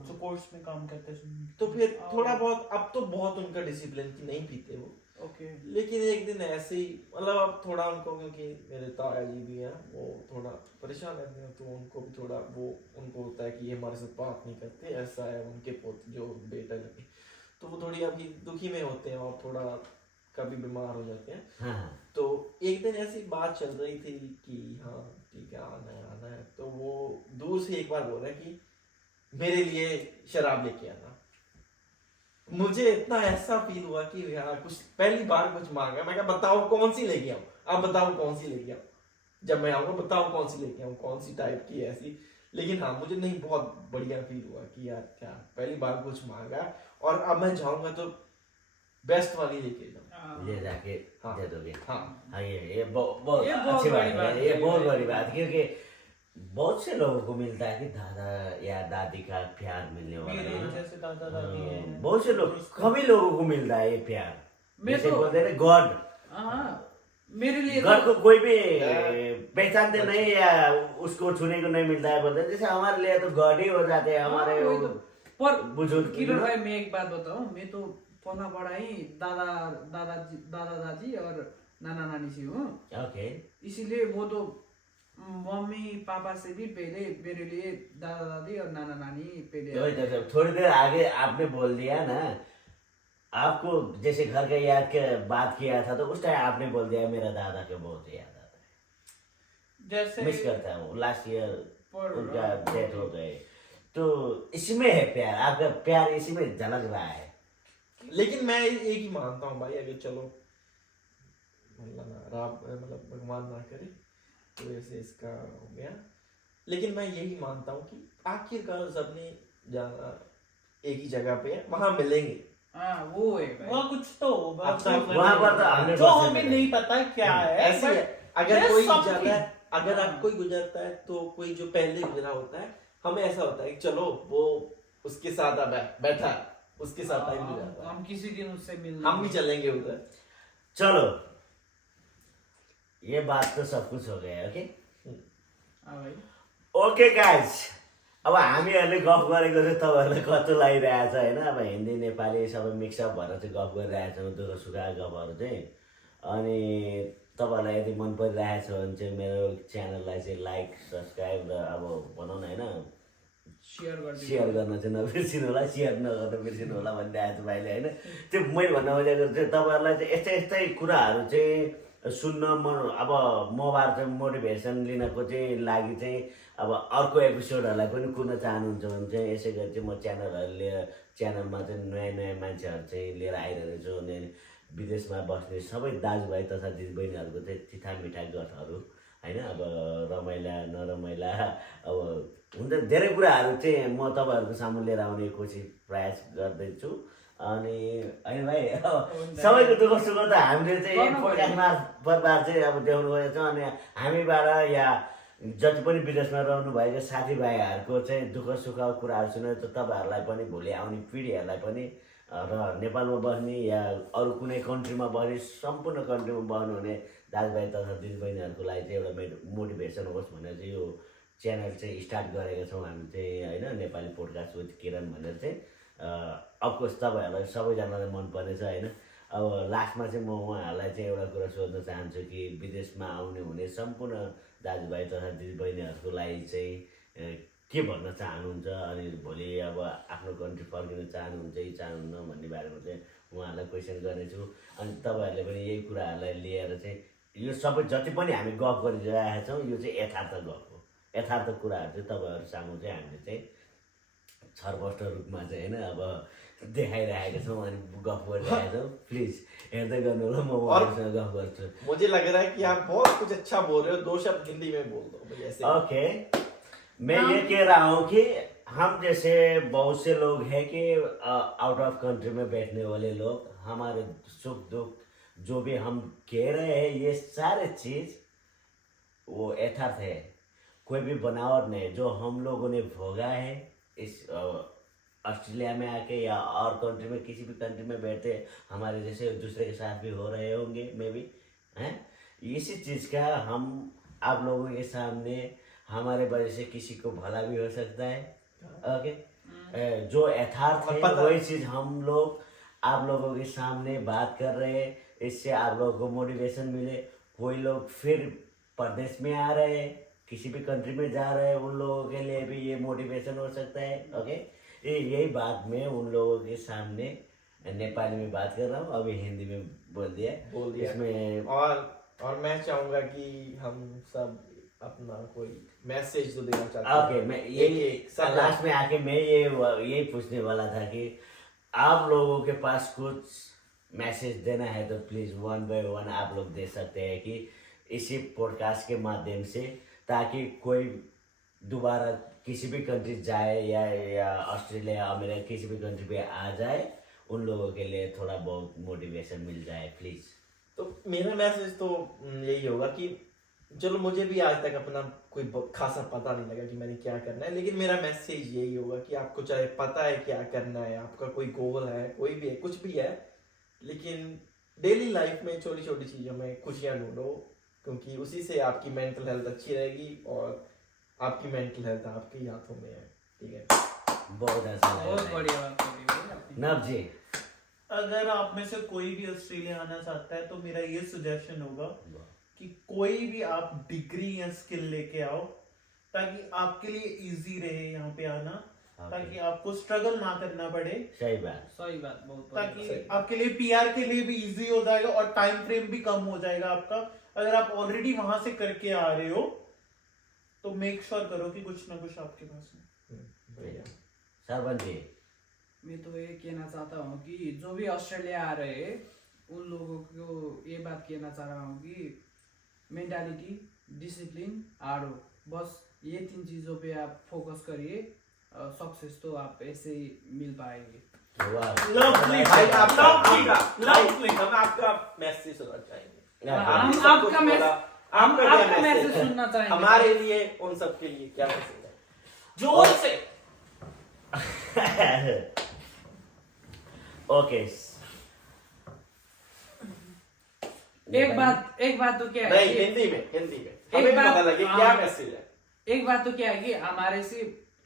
जो कोर्ट्स में काम करते हैं। तो फिर थोड़ा बहुत, अब तो बहुत उनका डिसिप्लिन की नहीं पीते वो, ओके। लेकिन एक दिन ऐसे ही मतलब अब थोड़ा उनको, क्योंकि मेरे ताया जी भी हैं, वो थोड़ा परेशान रहते हैं, तो उनको भी थोड़ा वो उनको होता है कि ये हमारे साथ बात नहीं करते, ऐसा है उनके पोते जो बेटा लगे, तो वो थोड़ी अभी दुखी में होते हैं और थोड़ा कभी बीमार हो जाते हैं। हाँ। तो एक दिन ऐसी बात चल रही थी कि हाँ ठीक है आना है, तो वो दूर से एक बार बोल रहा है कि मेरे लिए शराब लेके आना। मुझे इतना ऐसा फील हुआ कि यार कुछ पहली बार कुछ मांगा, मैं कहा बताओ कौन सी लेके आऊं, आप बताओ कौन सी लेके आऊं, जब मैं आऊंगा बताओ कौन सी लेके आऊं, कौन सी टाइप की ऐसी। लेकिन हाँ मुझे नहीं, बहुत बढ़िया फील हुआ कि यार क्या पहली बार कुछ मांगा, और अब मैं जाऊंगा तो बेस्ट वाली लेके जाऊं। ले जाके हाँ। दे दोगे। हाँ हाँ, ये बहुत ये बहुत अच्छी बात बड़ी बात है, ये है। बहुत बड़ी बात है, क्योंकि बहुत से लोगों को मिलता है कि दादा या दादी का प्यार मिलने वाला मेरे है ना। जैसे दादा दादी हैं, बहुत से लोग, कभी लोगों को मिलता है ये प्यार। मैं जैसे तो- बोलते हैं गॉड, हाँ, मेरे लिए गॉड तो को कोई भी पहचानते नहीं या उसको छूने को नहीं मिलता है, बोलते हैं जैसे हमारे लिए तो गॉड ही हो जाते हैं हमारे हाँ, वही तो। पर बुजुर्ग। किरण भाई, मैं एक बात बताऊं, मैं तो पला बड़ा ही दादा दादी और नाना नानी से हूँ, ओके। इसीलिए वो तो मम्मी पापा से भी पहले मेरे लिए दादा दादी और नाना नानी पहले वही तो, थोड़ी देर आगे आपने बोल दिया ना, आपको जैसे घर के याद के बात किया था तो उस टाइम आपने बोल दिया मेरा दादा के बहुत याद आता है, जैसे मिस करता हूँ, लास्ट ईयर पर- उनका डेथ हो गए। तो इसमें है प्यार, आपका प्यार इसी में झलक रहा है। लेकिन मैं एक ही मानता हूँ भाई, अगर चलो मतलब भगवान ना करे तो ऐसे इसका हो गया, लेकिन मैं यही मानता हूँ कि आखिरकार सबने जाना एक ही जगह पे है, वहां मिलेंगे। हाँ, वो है भाई। वहाँ कुछ तो होगा, अब तो वहाँ पर तो 100% जो हमें नहीं पता है क्या है, ऐसे but है, अगर there's कोई something. जाता है, अगर हाँ। आप कोई गुजरता है तो कोई जो पहले गुजरा होता है, हमें ऐसा होता है कि चलो वो उसके साथ अब बैठा, उसके साथ टाइम गुजारता है, हम किसी दिन उससे मिल हम भी चलेंगे उधर। चलो, ये बात तो सब कुछ हो गया। ओके हाँ भाई। ओके गाइज, अब हामीहरूले गफ गरेको चाहिँ तपाईँहरूलाई कस्तो लागिरहेछ होइन। अब हिन्दी नेपाली सबै मिक्सअप भएर चाहिँ गफ गरिरहेछौँ, दुःख सुखा गफहरू चाहिँ। अनि तपाईँहरूलाई यदि मन परिरहेछ भने चाहिँ मेरो च्यानललाई चाहिँ लाइक सब्सक्राइब र अब भनौँ न होइन, सेयर गर्न चाहिँ नबिर्सिनु होला, सेयर नगर्न बिर्सिनु होला भनिरहेको छु भाइले होइन। त्यो मैले भन्न खोजेको चाहिँ तपाईँहरूलाई चाहिँ यस्तै यस्तै कुराहरू चाहिँ सुन्न अब मबाट चाहिँ मोटिभेसन लिनको चाहिँ लागि चाहिँ अब अर्को एपिसोडहरूलाई पनि कुर्न चाहनुहुन्छ भने चाहिँ यसै गरी चाहिँ म च्यानलमा चाहिँ नयाँ नयाँ मान्छेहरू चाहिँ लिएर आइरहेको छु। अनि विदेशमा बस्ने सबै दाजुभाइ तथा दिदीबहिनीहरूको चाहिँ चिठा मिठा गफहरू होइन, अब रमाइला नरमाइला अब हुन्छ धेरै कुराहरू चाहिँ म तपाईँहरूको सामु लिएर आउने कोसिस प्रयास गर्दैछु। अनि होइन भाइ, सबैको दुःख सुख त हामीले चाहिँ पोडकास्ट मार्फतबाट चाहिँ अब देखाउनु गएको छौँ। अनि हामीबाट या जति पनि विदेशमा रहनुभएको साथीभाइहरूको चाहिँ दुःख सुख कुराहरू सुनेर त तपाईँहरूलाई पनि भोलि आउने पिँढीहरूलाई पनि र नेपालमा बस्ने या अरू कुनै कन्ट्रीमा बस्ने, सम्पूर्ण कन्ट्रीमा बस्नुहुने दाजुभाइ तथा दिदीबहिनीहरूको लागि चाहिँ एउटा मोटिभेसन होस् भनेर चाहिँ यो च्यानल चाहिँ स्टार्ट गरेका छौँ हामी चाहिँ होइन, नेपाली पोडकास्ट विथ किरण भनेर चाहिँ। अफकोर्स तपाईँहरूलाई सबैजनालाई मनपर्नेछ होइन। अब लास्टमा चाहिँ म उहाँहरूलाई चाहिँ एउटा कुरा सोध्न चाहन्छु कि विदेशमा आउने हुने सम्पूर्ण दाजुभाइ तथा दिदीबहिनीहरूको लागि चाहिँ के भन्न चाहनुहुन्छ, अनि भोलि अब आफ्नो कन्ट्री फर्किन चाहनुहुन्छ कि चाहनुहुन्न भन्ने बारेमा चाहिँ उहाँहरूलाई क्वेसन गर्नेछु। अनि तपाईँहरूले पनि यही कुराहरूलाई लिएर चाहिँ यो सबै जति पनि हामी गफ गरिरहेका छौँ यो चाहिँ यथार्थ गफ हो, यथार्थ कुराहरू चाहिँ तपाईँहरू सामु चाहिँ हामीले चाहिँ छरपष्ट रूपमा चाहिँ होइन अब देखाइरहेका छौँ अनि गफ गरिरहेका छौँ। प्लिज हेर्दै गर्नु होला, म उहाँहरूसँग गफ गर्छु। मुझे लग रहा है कि आप बहुत कुछ अच्छा बोल रहे हो, 2 शब्द हिंदी में बोल दो भाई ऐसे। ओके, मैं ये कह रहा हूँ कि हम जैसे बहुत से लोग हैं कि आउट ऑफ कंट्री में बैठने वाले लोग, हमारे सुख दुख जो भी हम कह रहे हैं ये सारे चीज वो यथार्थ है, कोई भी बनावट नहीं। जो हम लोगों ने भोगा है इस ऑस्ट्रेलिया में आके या और कंट्री में, किसी भी कंट्री में बैठे हमारे जैसे दूसरे के साथ भी हो रहे होंगे मे बी हैं, इसी चीज़ का हम आप लोगों के सामने हमारे वजह से किसी को भला भी हो सकता है। ओके, जो यथार्थ है वही चीज़ हम लोग आप लोगों के सामने बात कर रहे हैं, इससे आप लोगों को मोटिवेशन मिले। कोई लोग फिर परदेश में आ रहे हैं, किसी भी कंट्री में जा रहे हैं, उन लोगों के लिए भी ये मोटिवेशन हो सकता है। ओके, यही बात मैं उन लोगों के सामने नेपाली में बात कर रहा हूँ, अभी हिंदी में बोल दिया इसमें। और मैं चाहूंगा कि हम सब अपना कोई मैसेज तो देना चाहते हैं। ओके, मैं यही लास्ट में आके मैं यही पूछने वाला था कि आप लोगों के पास कुछ मैसेज देना है तो प्लीज 1 बाय 1 आप लोग दे सकते हैं कि इसी पॉडकास्ट के माध्यम से, ताकि कोई दोबारा किसी भी कंट्री जाए या ऑस्ट्रेलिया अमेरिका किसी भी कंट्री पे आ जाए, उन लोगों के लिए थोड़ा बहुत मोटिवेशन मिल जाए प्लीज। तो मेरा मैसेज तो यही होगा कि चलो मुझे भी आज तक अपना कोई खासा पता नहीं लगा कि मैंने क्या करना है, लेकिन मेरा मैसेज यही होगा कि आपको चाहे पता है क्या करना है, आपका कोई गोल है, कोई भी है, कुछ भी है, लेकिन डेली लाइफ में छोटी छोटी चीज़ों में खुशियाँ ढूंढो, क्योंकि उसी से आपकी मेंटल हेल्थ अच्छी रहेगी और आपकी मेंटल हेल्थ आपके हाथों में है। ठीक है, बहुत अच्छा बहुत लगा बढ़िया बात बोली भाई आपने। नव जी। अगर आप में से कोई भी ऑस्ट्रेलिया आना चाहता है तो मेरा ये सजेशन होगा कि कोई भी आप डिग्री या स्किल लेके आओ, ताकि आपके लिए इजी रहे यहाँ पे आना, ताकि आपको स्ट्रगल ना करना पड़े, सही बात। सही बात, बहुत ताकि सही। आपके लिए पीआर के लिए भी इजी हो जाएगा और टाइम फ्रेम भी कम हो जाएगा आपका। अगर आप ऑलरेडी वहां से करके आ रहे हो तो मेक श्योर करो कि कुछ ना कुछ आपके पास है। बढ़िया। सरवन जी। मैं तो ये कहना चाहता हूँ कि जो भी ऑस्ट्रेलिया आ रहे हैं उन लोगों को ये बात कहना चाह रहा हूँ कि मेंटालिटी, डिसिप्लिन, हार्ड वर्क, बस ये 3 चीज़ों पे आप फोकस करिए, सक्सेस तो आप ऐसे ही मिल पाएंगे। Lovely, भाई आपका lovely। हम आपका मैसेज सुनना चाहेंगे। हम आपने सब आपका कुछ मैसेज बोला, हम आपका क्या आपका मैसेज मैसेज है? सुनना चाहेंगे। हमारे लिए, उन सब के लिए क्या मैसेज है? जोर से। ओके। एक बात तो क्या है नहीं, कि- हिंदी में हमें भी पता लगे क्या मैसेज है। एक बात तो क्या है कि हमारे से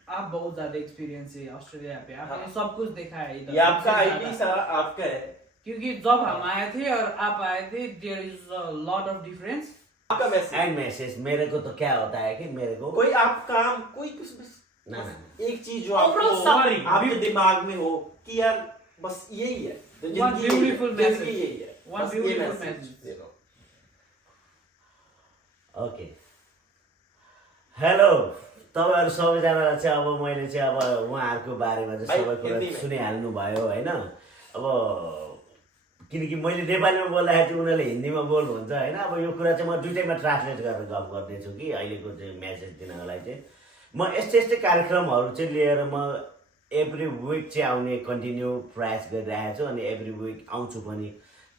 आप बहुत ज्यादा एक्सपीरियंस है ऑस्ट्रेलिया पे, आपने हाँ। सब कुछ देखा है इधर। ये आपका सबसे आईडी ज्यादा। सारा आपका है, क्योंकि जब हम आए थे और आप आए थे, there is a lot of difference. आपका मैसेज। एंड मैसेज मेरे को तो क्या होता है कि मेरे को कोई आप काम, कोई कुछ बस ना, ना, एक चीज जो Overall आपको summary। आपके दिमाग में हो कि यार बस यही है, तो One जिंदगी यही है, beautiful जिंदगी message। यही है, One बस ये beautiful message message। दे दो। ओके। हेलो तपाईँहरू सबैजनालाई चाहिँ अब मैले चाहिँ अब उहाँहरूको बारेमा चाहिँ भाइ, सबै कुरा हिन्दीमा। सुनिहाल्नु भयो होइन। अब किनकि मैले नेपालीमा बोल्दाखेरि चाहिँ उनीहरूले हिन्दीमा बोल्नुहुन्छ होइन। अब यो कुरा चाहिँ म दुइटैमा ट्रान्सलेट गरेर गफ गर्नेछु कि अहिलेको चाहिँ म्यासेज दिनको लागि चाहिँ म यस्तै यस्तै कार्यक्रमहरू चाहिँ लिएर म एभ्री विक चाहिँ आउने कन्टिन्यू प्रयास गरिरहेको छु अनि एभ्री विक आउँछु पनि,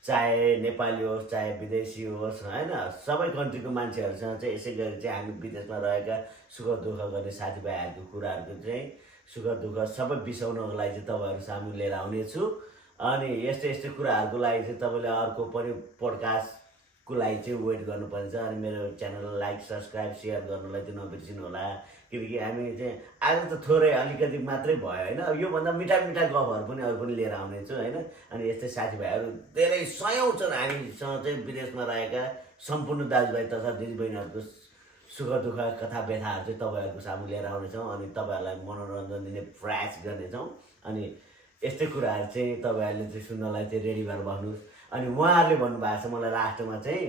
चाहे नेपाली होस् चाहे विदेशी होस् होइन। सबै कन्ट्रीको मान्छेहरूसँग चाहिँ यसै गरी चाहिँ हामी विदेशमा रहेका सुख दुःख गर्ने साथीभाइहरूको कुराहरूको चाहिँ सुख दुःख सबै बिसाउनको लागि चाहिँ तपाईँहरू सामु लिएर आउनेछु। अनि यस्तै यस्तै कुराहरूको लागि चाहिँ तपाईँले अर्को पनि पोडकास्टको लागि चाहिँ वेट गर्नुपर्छ। अनि मेरो च्यानललाई लाइक सब्सक्राइब सेयर गर्नुलाई चाहिँ नबिर्सिनु होला, किनकि हामी चाहिँ आज त थोरै अलिकति मात्रै भयो होइन। अब योभन्दा मिठा मिठा गफहरू पनि अरू पनि लिएर आउनेछु होइन। अनि यस्तै साथीभाइहरू धेरै सयौँ छन् हामीसँग चाहिँ विदेशमा रहेका सम्पूर्ण दाजुभाइ तथा दिदीबहिनीहरूको सुख दुःख कथा व्यथाहरू चाहिँ तपाईँहरूको सामु लिएर आउनेछौँ अनि तपाईँहरूलाई मनोरञ्जन दिने प्रयास गर्नेछौँ। अनि यस्तै कुराहरू चाहिँ तपाईँहरूले चाहिँ सुन्नलाई चाहिँ रेडी भएर बस्नुहोस्। अनि उहाँहरूले भन्नुभएको छ मलाई लास्टमा चाहिँ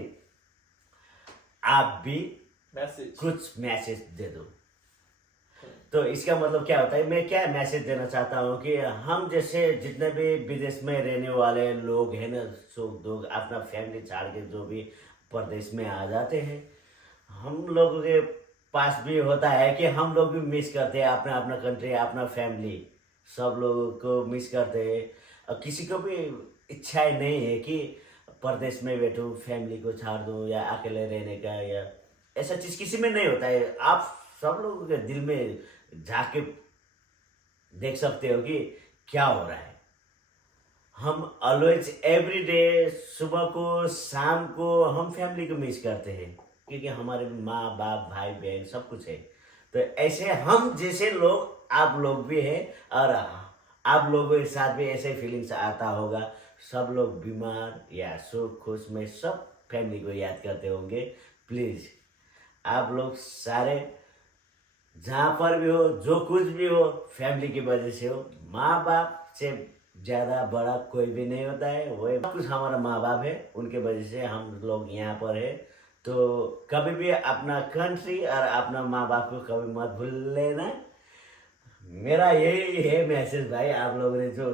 आप भी मैसेज कुछ मैसेज दे दो। तो इसका मतलब क्या होता है, मैं क्या मैसेज देना चाहता हूँ कि हम जैसे जितने भी विदेश में रहने वाले लोग हैं ना, सुख दुख अपना फैमिली छाड़ के जो भी परदेश में आ जाते हैं, हम लोगों के पास भी होता है कि हम लोग भी मिस करते हैं अपना अपना कंट्री, अपना फैमिली, सब लोगों को मिस करते हैं। और किसी को भी इच्छा नहीं है कि परदेश में बैठूं, फैमिली को छाड़ दूं या अकेले रहने का, या ऐसा चीज़ किसी में नहीं होता है। आप सब लोगों के दिल में झाँक के देख सकते हो कि क्या हो रहा है। हम ऑलवेज एवरी डे, सुबह को शाम को हम फैमिली को मिस करते हैं, क्योंकि हमारे माँ बाप भाई बहन सब कुछ है। तो ऐसे हम जैसे लोग आप लोग भी हैं और आप लोगों के साथ भी ऐसे फीलिंग्स आता होगा। सब लोग बीमार या सुख खुश में सब फैमिली को याद करते होंगे। प्लीज़ आप लोग सारे जहाँ पर भी हो, जो कुछ भी हो, फैमिली की वजह से हो। माँ बाप से ज़्यादा बड़ा कोई भी नहीं होता है, वही कुछ हमारा माँ बाप है, उनके वजह से हम लोग यहाँ पर है। तो कभी भी अपना कंट्री और अपना माँ बाप को कभी मत भूल लेना। मेरा यही है मैसेज भाई। आप लोगों ने जो,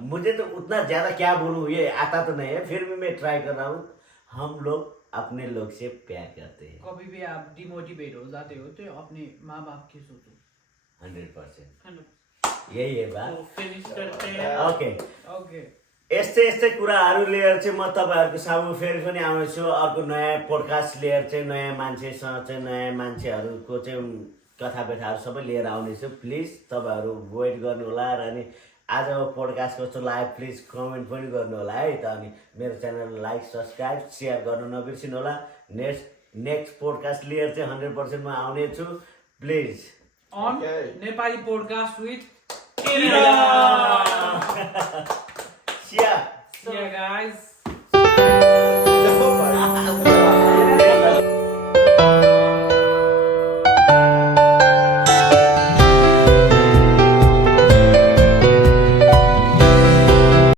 मुझे तो उतना ज़्यादा क्या बोलूँ, ये आता तो नहीं है, फिर भी मैं ट्राई कर रहा हूँ। हम लोग अपने लोग से प्यार करते हैं। कभी भी आप डिमोटिवेट हो जाते हो तो अपने माँ बाप की सोचो। 100% यही है बात। फिनिश करते हैं। ओके ओके, यस्तै यस्तै कुराहरू लिएर चाहिँ म तपाईँहरूको सामु फेरि पनि आउनेछु। अर्को नयाँ पोडकास्ट लिएर चाहिँ नयाँ मान्छेसँग चाहिँ नयाँ मान्छेहरूको चाहिँ कथा व्यथाहरू सबै लिएर आउनेछु। प्लिज तपाईँहरू वेट गर्नु होला र अनि आजको पोडकास्ट कस्तो लाग्यो प्लिज कमेन्ट पनि गर्नु होला है त। अनि मेरो च्यानल लाइक सब्सक्राइब सेयर गर्नु नबिर्सिनु होला। नेक्स्ट पोडकास्ट लिएर चाहिँ 100% म आउने छु। प्लिज अन Okay. Nepali podcast with Yeah. Yeah, guys.